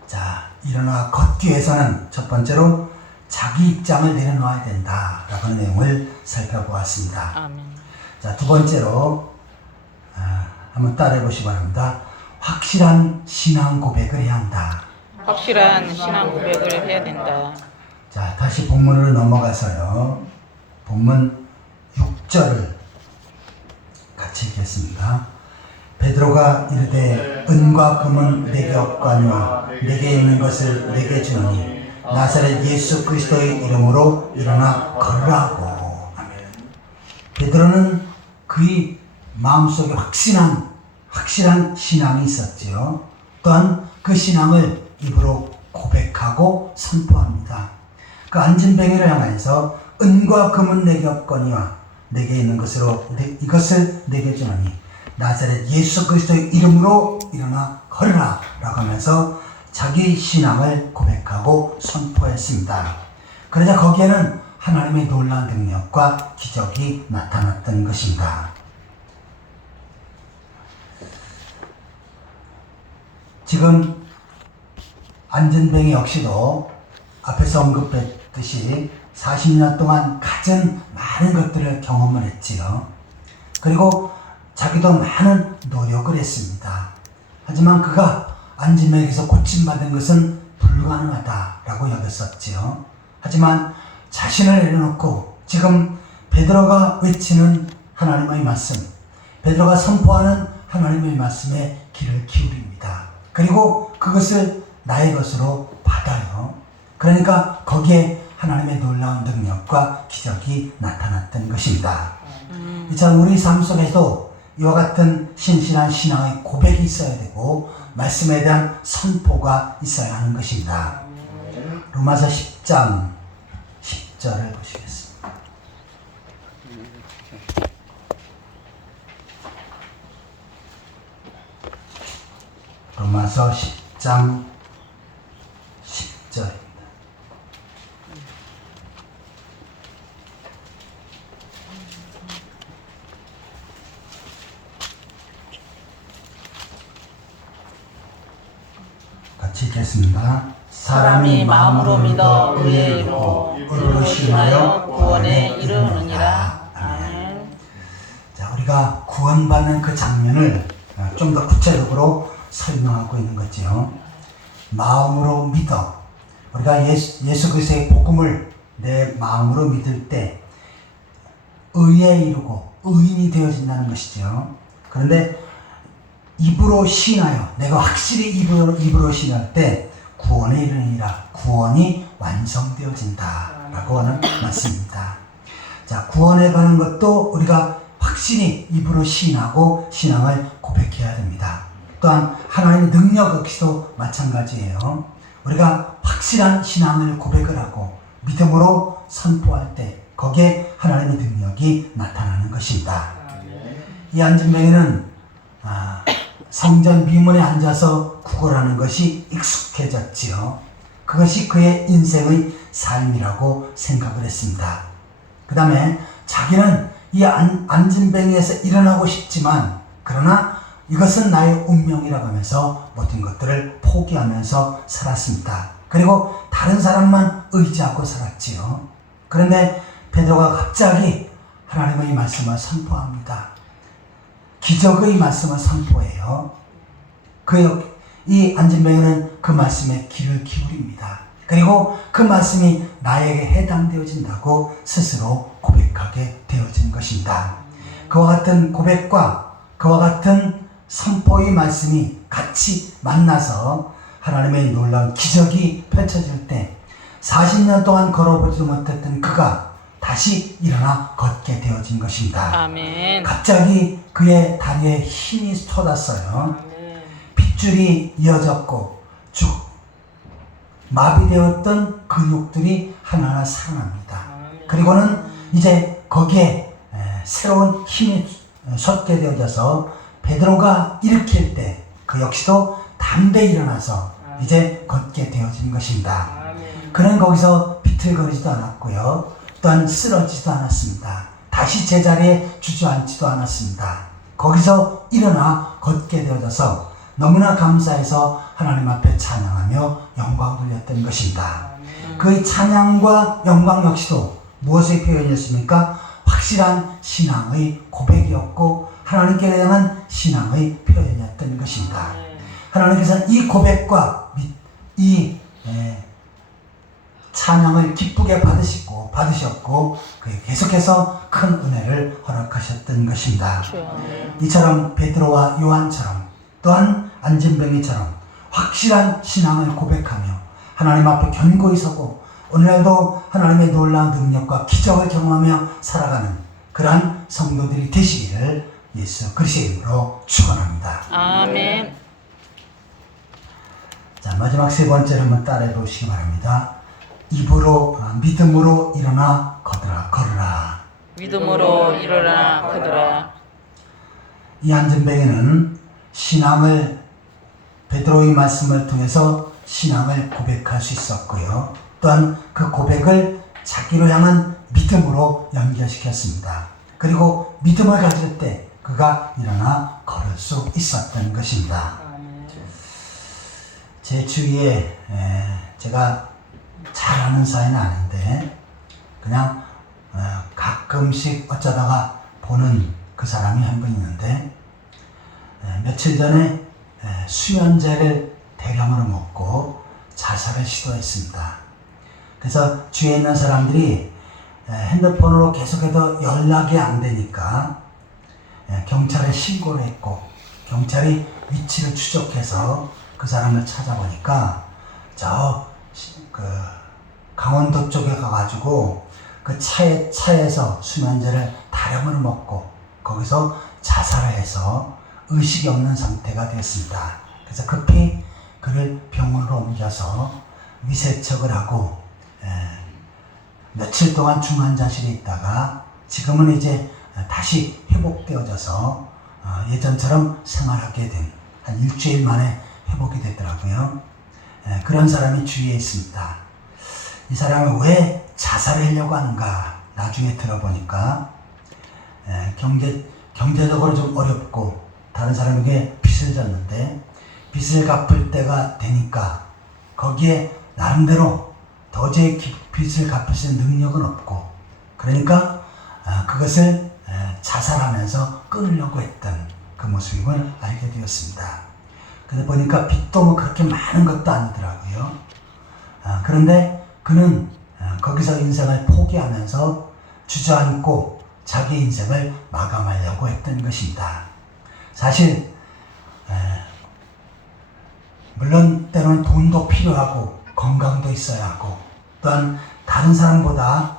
자, 일어나 걷기 위해서는 첫 번째로 자기 입장을 내려놓아야 된다라고 하는 내용을 살펴보았습니다. 아멘. 자, 두 번째로 한번 따라해 보시기 바랍니다. 확실한 신앙 고백을 해야 한다. 확실한 신앙 고백을 해야 된다. 자, 다시 본문으로 넘어가서요. 본문 6절을 같이 읽겠습니다. 베드로가 이르되 은과 금은 내게 없거니와 내게 있는 것을 내게 주노니 나사렛 예수 그리스도의 이름으로 일어나 걸으라고. 아멘. 베드로는 그의 마음속에 확실한 신앙이 있었지요. 또한 그 신앙을 입으로 고백하고 선포합니다. 그 안진뱅이를 향해서 은과 금은 내게 없거니와 내게 있는 것으로 이것을 내게 주노니 나사렛 예수 그리스도의 이름으로 일어나 걸으라 라고 하면서 자기 신앙을 고백하고 선포했습니다. 그러자 거기에는 하나님의 놀라운 능력과 기적이 나타났던 것입니다. 지금 안진뱅이 역시도 앞에서 언급했듯이 40년 동안 갖은 많은 것들을 경험을 했지요. 그리고 자기도 많은 노력을 했습니다. 하지만 그가 안진뱅이에게서 고침받은 것은 불가능하다라고 여겼었지요. 하지만 자신을 내려놓고 지금 베드로가 외치는 하나님의 말씀, 베드로가 선포하는 하나님의 말씀에 귀를 기울입니다. 그리고 그것을 나의 것으로 받아요. 그러니까 거기에 하나님의 놀라운 능력과 기적이 나타났던 것입니다. 자, 우리 삶 속에도 이와 같은 신실한 신앙의 고백이 있어야 되고 말씀에 대한 선포가 있어야 하는 것입니다. 로마서 10장 10절을 보시겠습니다. 로마서 10장 10절입니다. 같이 읽겠습니다. 사람이 마음으로 믿어 의에 이르고 입으로 신하여 구원에 이르느니라. 아멘. 자, 우리가 구원받는 그 장면을 좀 더 구체적으로 설명하고 있는 거죠. 마음으로 믿어. 우리가 예수 그리스도의 복음을 내 마음으로 믿을 때 의에 이르고 의인이 되어진다는 것이죠. 그런데 입으로 신하여, 내가 확실히 입으로 신할 때 구원에 이르니라. 구원이 완성되어진다 라고 하는 말씀입니다. 자, 구원에 관한 것도 우리가 확실히 입으로 신하고 신앙을 고백해야 됩니다. 또한 하나님의 능력 역시도 마찬가지예요. 우리가 확실한 신앙을 고백을 하고 믿음으로 선포할 때 거기에 하나님의 능력이 나타나는 것입니다. 이 안진뱅이는 성전 미문에 앉아서 구걸하는 것이 익숙해졌지요. 그것이 그의 인생의 삶이라고 생각을 했습니다. 그 다음에 자기는 이 안진뱅이에서 일어나고 싶지만 그러나 이것은 나의 운명이라고 하면서 모든 것들을 포기하면서 살았습니다. 그리고 다른 사람만 의지하고 살았지요. 그런데 베드로가 갑자기 하나님의 말씀을 선포합니다. 기적의 말씀을 선포해요. 이 안진뱅이는 그 말씀에 귀를 기울입니다. 그리고 그 말씀이 나에게 해당되어진다고 스스로 고백하게 되어진 것입니다. 그와 같은 고백과 그와 같은 선포의 말씀이 같이 만나서 하나님의 놀라운 기적이 펼쳐질 때 40년 동안 걸어보지도 못했던 그가 다시 일어나 걷게 되어진 것입니다. 아멘. 갑자기 그의 다리에 힘이 솟았어요. 핏줄이 이어졌고 마비되었던 근육들이 하나하나 살아납니다. 그리고는 이제 거기에 새로운 힘이 솟게 되어져서 베드로가 일으킬 때 그 역시도 담대히 일어나서 이제 걷게 되어진 것입니다. 그는 거기서 비틀거리지도 않았고요. 또한 쓰러지지도 않았습니다. 다시 제자리에 주저앉지도 않았습니다. 거기서 일어나 걷게 되어져서 너무나 감사해서 하나님 앞에 찬양하며 영광 돌렸던 것입니다. 그의 찬양과 영광 역시도 무엇의 표현이었습니까? 확실한 신앙의 고백이었고 하나님께 대한 신앙의 표현이었던 것입니다. 하나님께서는 이 고백과 이 찬양을 기쁘게 받으셨고 계속해서 큰 은혜를 허락하셨던 것입니다. 이처럼 베드로와 요한처럼 또한 안진뱅이처럼 확실한 신앙을 고백하며 하나님 앞에 견고히 서고 오늘날도 하나님의 놀라운 능력과 기적을 경험하며 살아가는 그러한 성도들이 되시기를 예수 그리스도의 이름으로 축원합니다. 아멘. 자, 마지막 세 번째를 한번 따라해 보시기 바랍니다. 믿음으로 일어나 걸으라. 믿음으로 일어나 걷으라. 이 안진뱅이는 신앙을 베드로의 말씀을 통해서 신앙을 고백할 수 있었고요. 또한 그 고백을 자기로 향한 믿음으로 연결시켰습니다. 그리고 믿음을 가질 때 그가 일어나 걸을 수 있었던 것입니다. 제 주위에 제가 잘 아는 사이는 아닌데 그냥 가끔씩 어쩌다가 보는 그 사람이 한 분 있는데 며칠 전에 수면제를 대량으로 먹고 자살을 시도했습니다. 그래서 주위에 있는 사람들이 핸드폰으로 계속해서 연락이 안 되니까 경찰에 신고를 했고 경찰이 위치를 추적해서 그 사람을 찾아보니까 강원도 쪽에 가가지고 그 차에서 수면제를 다량을 먹고 거기서 자살을 해서 의식이 없는 상태가 되었습니다. 그래서 급히 그를 병원으로 옮겨서 위세척을 하고 며칠 동안 중환자실에 있다가 지금은 이제 다시 회복되어져서 예전처럼 생활하게 된 한 일주일 만에 회복이 됐더라고요. 그런 사람이 주위에 있습니다. 이 사람은 왜 자살을 하려고 하는가 나중에 들어보니까 경제적으로 좀 어렵고 다른 사람에게 빚을 졌는데 빚을 갚을 때가 되니까 거기에 나름대로 도저히 빚을 갚을 수 있는 능력은 없고 그러니까 그것을 자살하면서 끊으려고 했던 그 모습임을 알게 되었습니다. 근데 보니까 빚도 뭐 그렇게 많은 것도 아니더라고요. 그런데 그는 거기서 인생을 포기하면서 주저앉고 자기 인생을 마감하려고 했던 것입니다. 사실 물론 때로는 돈도 필요하고 건강도 있어야 하고 또한 다른 사람보다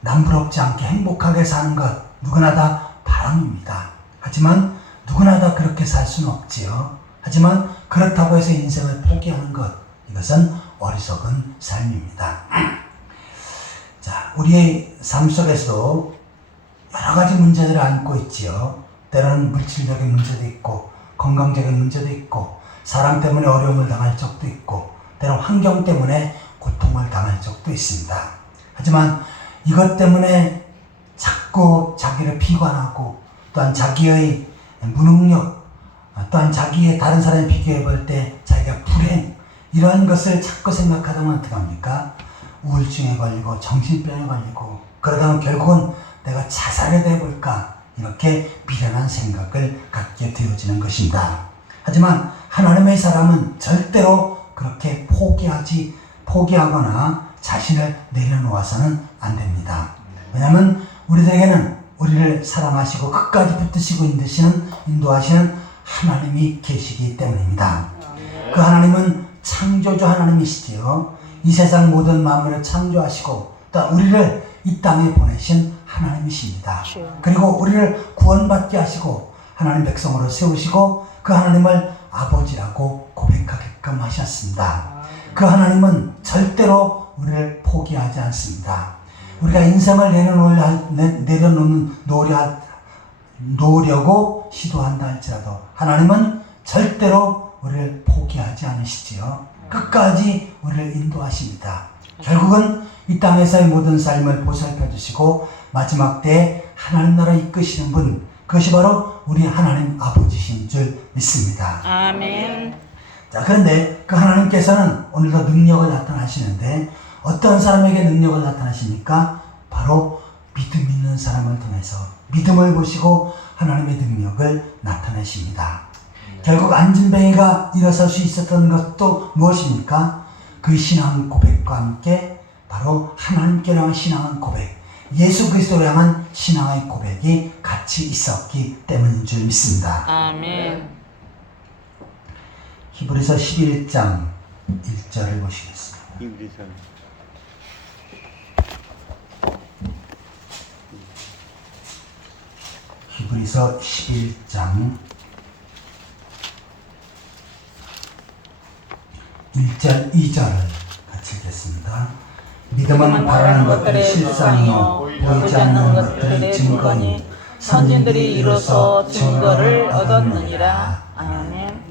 남부럽지 않게 행복하게 사는 것 누구나 다 바람입니다. 하지만 누구나 다 그렇게 살 수는 없지요. 하지만 그렇다고 해서 인생을 포기하는 것 이것은 어리석은 삶입니다. 자, 우리의 삶 속에서도 여러 가지 문제들을 안고 있지요. 때로는 물질적인 문제도 있고 건강적인 문제도 있고 사람 때문에 어려움을 당할 적도 있고 때로는 환경 때문에 고통을 당할 적도 있습니다. 하지만 이것 때문에 자꾸 자기를 비관하고 또한 자기의 무능력 또한 자기의 다른 사람에 비교해 볼 때 자기가 불행 이런 것을 자꾸 생각하다 보면 어떡합니까? 우울증에 걸리고 정신병에 걸리고 그러다 보면 결국은 내가 자살을 해볼까 이렇게 미련한 생각을 갖게 되어지는 것입니다. 하지만 하나님의 사람은 절대로 그렇게 포기하거나 자신을 내려놓아서는 안 됩니다. 왜냐하면 우리들에게는 우리를 사랑하시고 끝까지 붙드시고 인도하시는 하나님이 계시기 때문입니다. 그 하나님은 창조주 하나님이시지요. 이 세상 모든 만물을 창조하시고 또 우리를 이 땅에 보내신 하나님이십니다. 그리고 우리를 구원받게 하시고 하나님 백성으로 세우시고 그 하나님을 아버지라고 고백하게끔 하셨습니다. 그 하나님은 절대로 우리를 포기하지 않습니다. 우리가 인생을 내려놓으려고 시도한다 할지라도 하나님은 절대로 우리를 포기하지 않으시지요. 끝까지 우리를 인도하십니다. 결국은 이 땅에서의 모든 삶을 보살펴 주시고 마지막 때에 하나님 나라 이끄시는 분, 그것이 바로 우리 하나님 아버지신 줄 믿습니다. 아멘. 자, 그런데 그 하나님께서는 오늘도 능력을 나타나시는데 어떤 사람에게 능력을 나타나십니까? 바로 믿음 있는 사람을 통해서 믿음을 보시고 하나님의 능력을 나타내십니다. 결국 안진뱅이가 일어설 수 있었던 것도 무엇입니까? 그 신앙 고백과 함께 바로 하나님께 향한 신앙의 고백, 예수 그리스도를 향한 신앙의 고백이 같이 있었기 때문인 줄 믿습니다. 아멘. 히브리서 11장 1절을 보시겠습니다. 히브리서 11장 1절 2절을 같이 읽겠습니다. 믿음은 바라는 것들의 실상이요 보이지 않는 것들의 증거니 선진들이 이로써 증거를 얻었느니라. 아멘.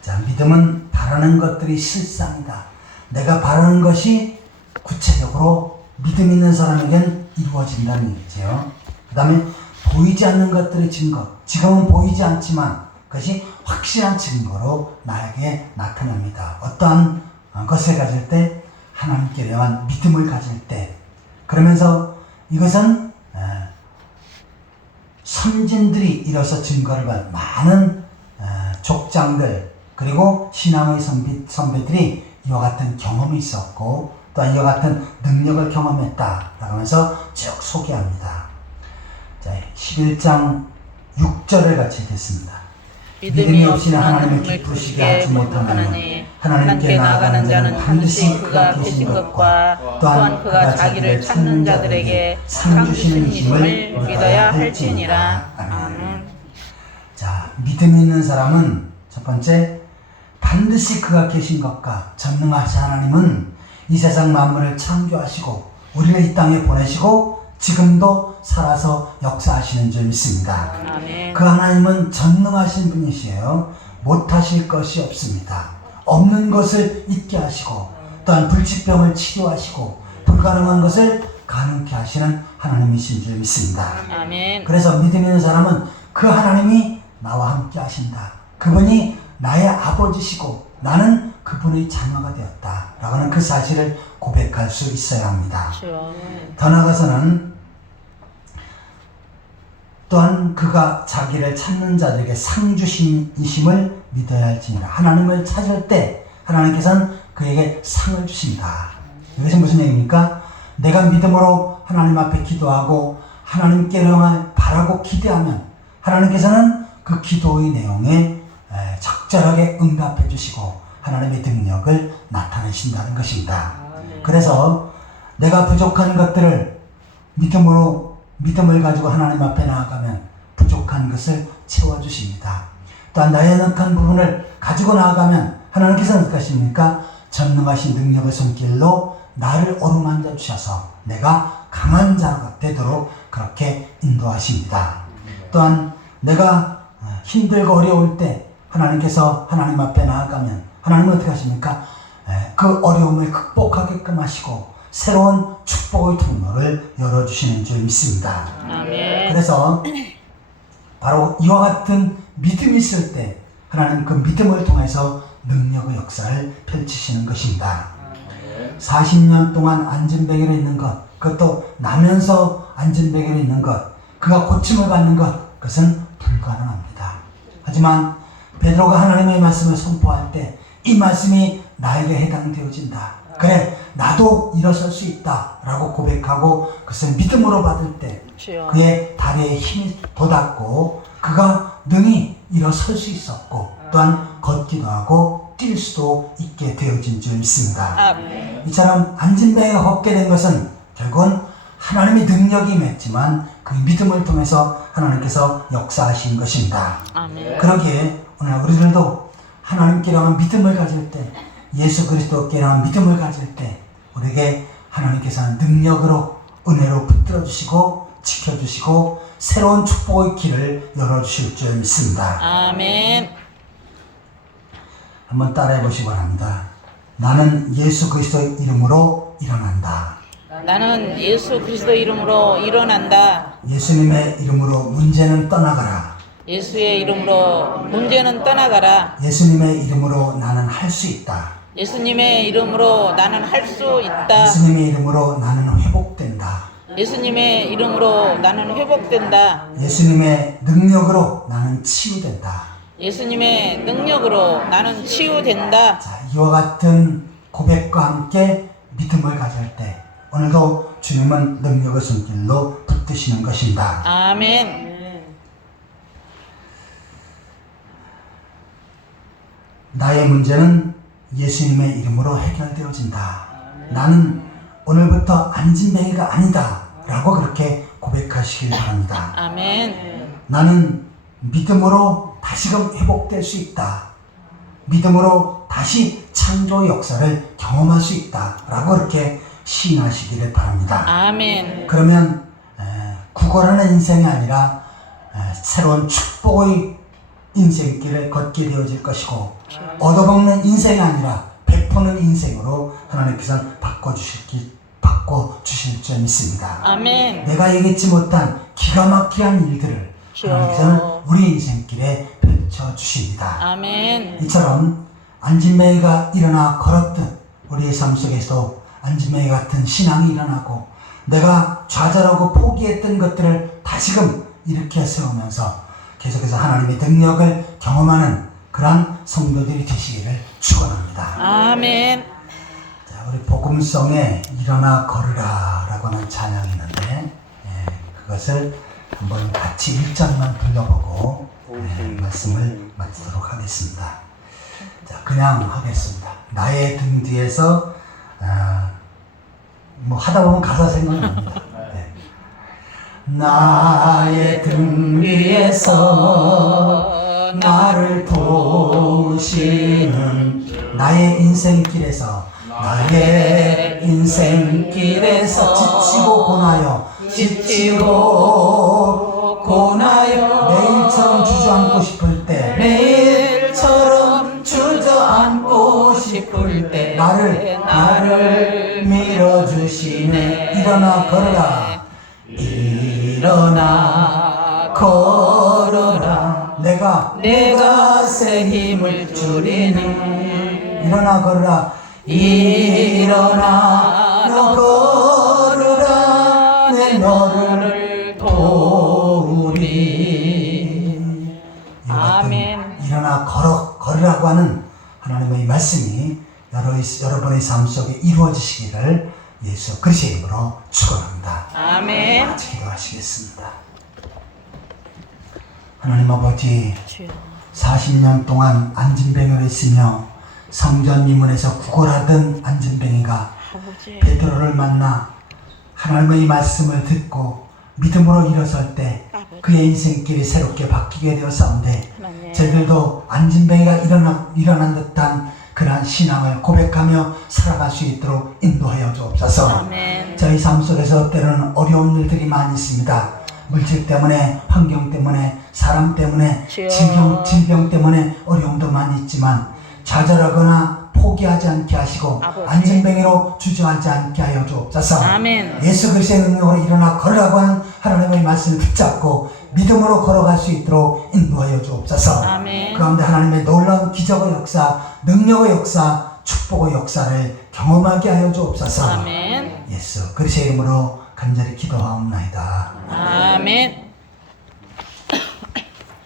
자, 믿음은 바라는 것들이 실상이다. 내가 바라는 것이 구체적으로 믿음 있는 사람에겐 이루어진다는 얘기죠. 그 다음에 보이지 않는 것들의 증거, 지금은 보이지 않지만 그것이 확실한 증거로 나에게 나타납니다. 어떠한 것을 가질 때, 하나님께 대한 믿음을 가질 때, 그러면서 이것은 선진들이 이뤄서 증거를 받은 많은 족장들 그리고 신앙의 선배들이 이와 같은 경험이 있었고 또한 이와 같은 능력을 경험했다라고 하면서 쭉 소개합니다. 자, 11장 6절을 같이 읽겠습니다. 믿음이 없이는 하나님을 기쁘시게 하지 못하나니 하나님께 나아가는 자는 반드시 그가 계신 것과 또한 그가 자기를 찾는 자들에게 상 주시는 힘을 믿어야 할지니라. 아멘. 자, 믿음 있는 사람은 첫 번째, 반드시 그가 계신 것과 전능하신 하나님은 이 세상 만물을 창조하시고 우리를 이 땅에 보내시고 지금도 살아서 역사하시는 줄 믿습니다. 아멘. 그 하나님은 전능하신 분이시에요. 못하실 것이 없습니다. 없는 것을 있게 하시고 또한 불치병을 치료하시고 불가능한 것을 가능케 하시는 하나님이신 줄 믿습니다. 아멘. 그래서 믿음 있는 사람은 그 하나님이 나와 함께 하신다. 그분이 나의 아버지시고 나는 그분의 자녀가 되었다. 라고 하는 그 사실을 고백할 수 있어야 합니다. 더 나아가서는 또한 그가 자기를 찾는 자들에게 상 주심을 믿어야 할지니라. 하나님을 찾을 때 하나님께서는 그에게 상을 주신다. 이것이 무슨 얘기입니까? 내가 믿음으로 하나님 앞에 기도하고 하나님께로만 바라고 기대하면 하나님께서는 그 기도의 내용에 적절하게 응답해 주시고 하나님의 능력을 나타내신다는 것입니다. 그래서 내가 부족한 것들을 믿음을 가지고 하나님 앞에 나아가면 부족한 것을 채워주십니다. 또한 나의 연약한 부분을 가지고 나아가면 하나님께서는 어떻게 하십니까? 전능하신 능력의 손길로 나를 어루만져 주셔서 내가 강한 자가 되도록 그렇게 인도하십니다. 또한 내가 힘들고 어려울 때 하나님께서 하나님 앞에 나아가면 하나님은 어떻게 하십니까? 그 어려움을 극복하게끔 하시고 새로운 축복의 통로를 열어주시는 줄 믿습니다. 아멘. 그래서 바로 이와 같은 믿음이 있을 때 하나님 그 믿음을 통해서 능력의 역사를 펼치시는 것입니다. 40년 동안 안진뱅이로 있는 것, 그것도 나면서 안진뱅이로 있는 것, 그가 고침을 받는 것, 그것은 불가능합니다. 하지만 베드로가 하나님의 말씀을 선포할 때 이 말씀이 나에게 해당되어진다. 그래, 나도 일어설 수 있다 라고 고백하고 그것을 믿음으로 받을 때 주여. 그의 다리에 힘이 돋았고 그가 능히 일어설 수 있었고 또한 걷기도 하고 뛸 수도 있게 되어진 줄 믿습니다. 아멘. 이처럼 안진뱅이가 걷게 된 것은 결국은 하나님의 능력이 임했지만 그 믿음을 통해서 하나님께서 역사하신 것입니다. 아멘. 그러기에 오늘 우리들도 하나님께랑은 믿음을 가질 때, 예수 그리스도께랑은 믿음을 가질 때 우리에게 하나님께서는 능력으로 은혜로 붙들어 주시고 지켜주시고 새로운 축복의 길을 열어주실 줄 믿습니다. 아멘. 한번 따라해 보시기 바랍니다. 나는 예수 그리스도의 이름으로 일어난다. 나는 예수 그리스도 이름으로 일어난다. 예수님의 이름으로 문제는 떠나가라. 예수의 이름으로 문제는 떠나가라. 예수님의 이름으로 나는 할 수 있다. 예수님의 이름으로 나는 할 수 있다. 예수님의 이름으로 나는 회복된다. 예수님의 이름으로 나는 회복된다. 예수님의 능력으로 나는 치유된다. 예수님의 능력으로 나는 치유된다. 자, 이와 같은 고백과 함께 믿음을 가질 때 오늘도 주님은 능력의 손길로 붙드시는 것입니다. 아멘. 나의 문제는 예수님의 이름으로 해결되어진다. 나는 오늘부터 안진뱅이가 아니다 라고 그렇게 고백하시길 바랍니다. 아멘. 나는 믿음으로 다시금 회복될 수 있다. 믿음으로 다시 창조의 역사를 경험할 수 있다 라고 그렇게 시인하시기를 바랍니다. 아멘. 그러면 구걸하는 인생이 아니라 새로운 축복의 인생길을 걷게 되어질 것이고 얻어먹는 인생이 아니라 베푸는 인생으로 하나님께서 바꿔주실 줄 믿습니다. 아멘. 내가 얘기했지 못한 기가 막힌 일들을 하나님께서는 우리 인생길에 펼쳐주십니다. 아멘. 이처럼 안진뱅이가 일어나 걸었듯 우리의 삶 속에서도 안진뱅이 같은 신앙이 일어나고 내가 좌절하고 포기했던 것들을 다시금 일으켜 세우면서 계속해서 하나님의 능력을 경험하는 그러한 성도들이 되시기를 축원합니다. 아멘. 자, 우리 복음성에 일어나 걸으라 라고 하는 찬양이 있는데 그것을 한번 같이 1장만 불러보고 말씀을 마치도록 하겠습니다. 자, 그냥 하겠습니다. 나의 등 뒤에서 뭐 하다 보면 가사 생각납니다. 네. 나의 등 위에서 나를 도우시는 나의 인생길에서 나의 인생길에서 지치고 고나여 매일처럼 주저앉고 싶을 때 매일처럼 주저앉고 싶을 때 나를 밀어주시네. 일어나 걸어라. 일어나 걸어라. 내가 새 힘을 주리니. 일어나 걸어라. 일어나 너 걸어라. 내 너를 도우리. 아멘. 일어나 걸으라고 하는 하나님의 말씀이 여러분의 삶 속에 이루어지시기를 예수 그리스도의 이름으로 축원합니다. 아멘. 같이 기도하시겠습니다. 하나님 아버지, 주여. 40년 동안 안진뱅이로 있으며 성전 미문에서 구걸하던 안진뱅이가 아버지. 베드로를 만나 하나님의 말씀을 듣고 믿음으로 일어설 때 그의 인생길이 새롭게 바뀌게 되었사온데 하나님. 저희들도 안진뱅이가 일어난 듯한 그러한 신앙을 고백하며 살아갈 수 있도록 인도하여 주옵소서. 아멘. 저희 삶 속에서 때로는 어려운 일들이 많이 있습니다. 물질 때문에, 환경 때문에, 사람 때문에, 주여. 질병 때문에 어려움도 많이 있지만 좌절하거나 포기하지 않게 하시고 아버지. 안진뱅이로 주저하지 않게 하여 주옵소서. 아멘. 예수 그리스도의 능력으로 일어나 걸으라고 하는 하나님의 말씀을 붙잡고 믿음으로 걸어갈 수 있도록 인도하여 주옵소서. 아멘. 그 가운데 하나님의 놀라운 기적의 역사, 능력의 역사, 축복의 역사를 경험하게 하여 주옵소서. 아멘. 예수 그리스도의 이름으로 간절히 기도하옵나이다. 아멘.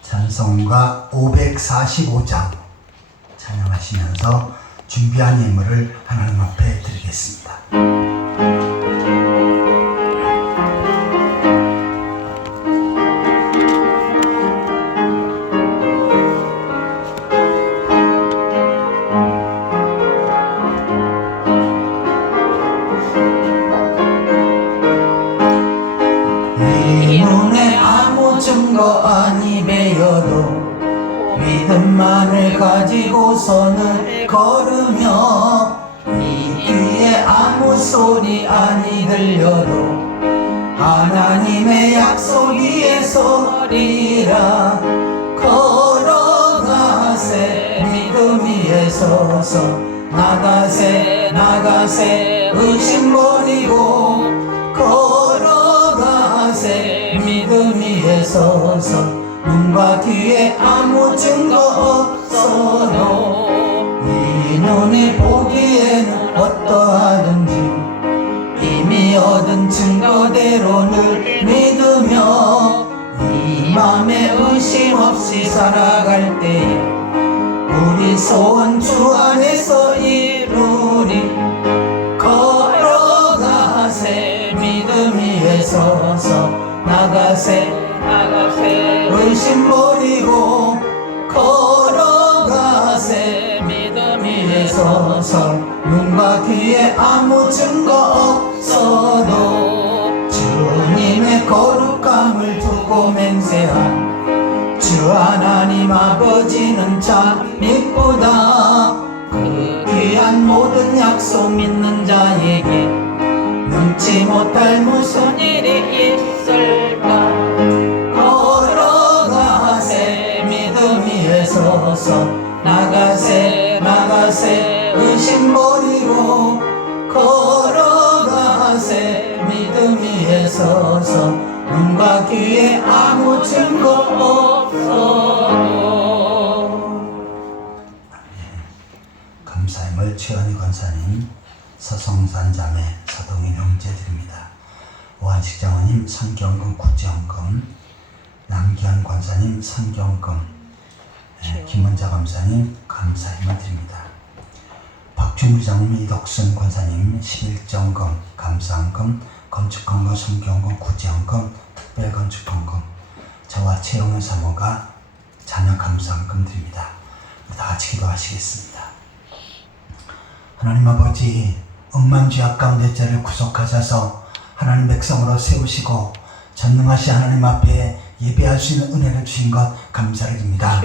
찬송 찬송가 545장 찬양하시면서 준비한 예물을 하나님 앞에 드리겠습니다. 이 눈에 아무 증거 아니 배여도 믿음만을 가지고서는 걸으며 이 귀에 아무 소리 아니 들려도 하나님의 약속 위에 서리라. 걸어가세 믿음 위에 서서 나가세 나가세 의심 버리고 걸어가세 믿음 위에 서서 눈과 귀에 아무 증거 없어도 이 눈이 보기에는 어떠하든지 이미 얻은 증거대로 늘 믿으며 이 맘에 의심 없이 살아갈 때에 우리 소원 주 안에서 이루리. 걸어가세 믿음 위에 서서 나가세 나가세 의심 버리고 걸어가세 믿음 위에 서서 눈과 귀에 아무 증거 없어도 주님의 거룩함을 두고 맹세한 주 하나님 아버지는 참 이쁘다. 그 귀한 모든 약속 믿는 자에게 능치 못할 무슨 일이 있을까. 걸어가세 믿음 위에 서서 나가세 나가세 의심 버리고 걸어가세 믿음 위에 서서 눈과 귀에 아무 증거 없어도. 감사임을 최현희 권사님, 서성산 자매, 서동인 형제 드립니다. 오한식 장로님 성경금 구제헌금, 남기현 권사님 성경금, 김원자 감사님 감사임을 드립니다. 박준구 장로님, 이덕순 권사님 11정금, 감사헌금, 건축헌금, 성경금, 구제헌금, 특별건축헌금, 저와 최영은 사모가 자녀 감사헌금 드립니다. 다 같이 기도하시겠습니다. 하나님 아버지, 억만 죄악 가운데 저를 구속하셔서 하나님 백성으로 세우시고 전능하신 하나님 앞에 예배할 수 있는 은혜를 주신 것 감사를 드립니다.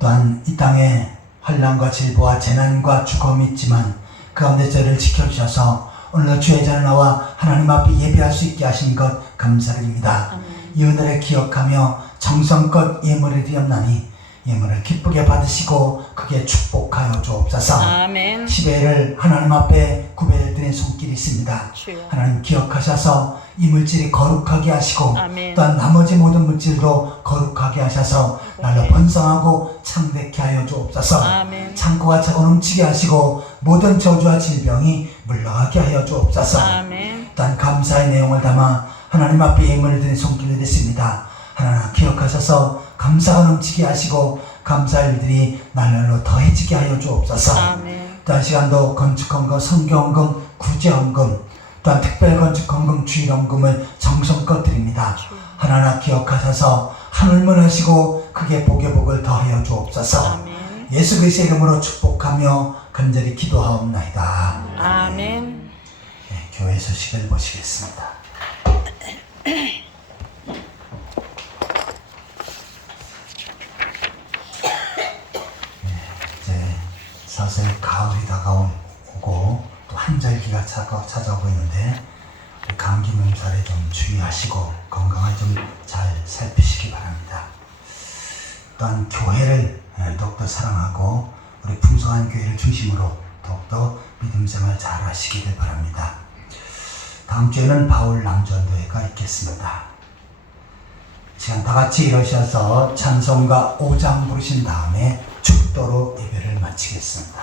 또한 이 땅에 환난과 질보와 재난과 죽음이 있지만 그 가운데 저를 지켜주셔서 오늘 주의 자를 나와 하나님 앞에 예배할 수 있게 하신 것 감사를 드립니다. 이 은혜를 기억하며 정성껏 예물을 드렸나니 예물을 기쁘게 받으시고 그게 축복하여 주옵소서. 아멘. 10회를 하나님 앞에 구별드린 손길이 있습니다. 주여. 하나님 기억하셔서 이 물질이 거룩하게 하시고 아멘. 또한 나머지 모든 물질도 거룩하게 하셔서 날로 번성하고 창대케 하여 주옵소서. 아멘. 창고가 차고 넘치게 하시고 모든 저주와 질병이 물러가게 하여 주옵소서. 아멘. 또한 감사의 내용을 담아 하나님 앞에 예물을 드린 손길이 됐습니다. 하나님 기억하셔서 감사가 넘치게 하시고 감사의 일들이 날날로 더해지게 하여 주옵소서. 아멘. 또한 시간도 건축헌금, 성경헌금, 구제헌금, 또한 특별건축헌금, 주일헌금을 정성껏 드립니다. 하나하나 기억하셔서 하늘문 하시고 크게 복의 복을 더하여 주옵소서. 아멘. 예수 그리스도의 이름으로 축복하며 간절히 기도하옵나이다. 아멘. 네, 교회 소식을 보시겠습니다. 이제 사실 가을이 다가오고 또 한절기가 찾아오고 있는데 우리 감기 몸살에 좀 주의하시고 건강을 좀 잘 살피시기 바랍니다. 또한 교회를 더욱더 사랑하고 우리 풍성한 교회를 중심으로 더욱더 믿음 생활 잘 하시기를 바랍니다. 다음 주에는 바울 남전도회가 있겠습니다. 시간 다 같이 일어서서 찬송가 5장 부르신 다음에 축도로 예배를 마치겠습니다.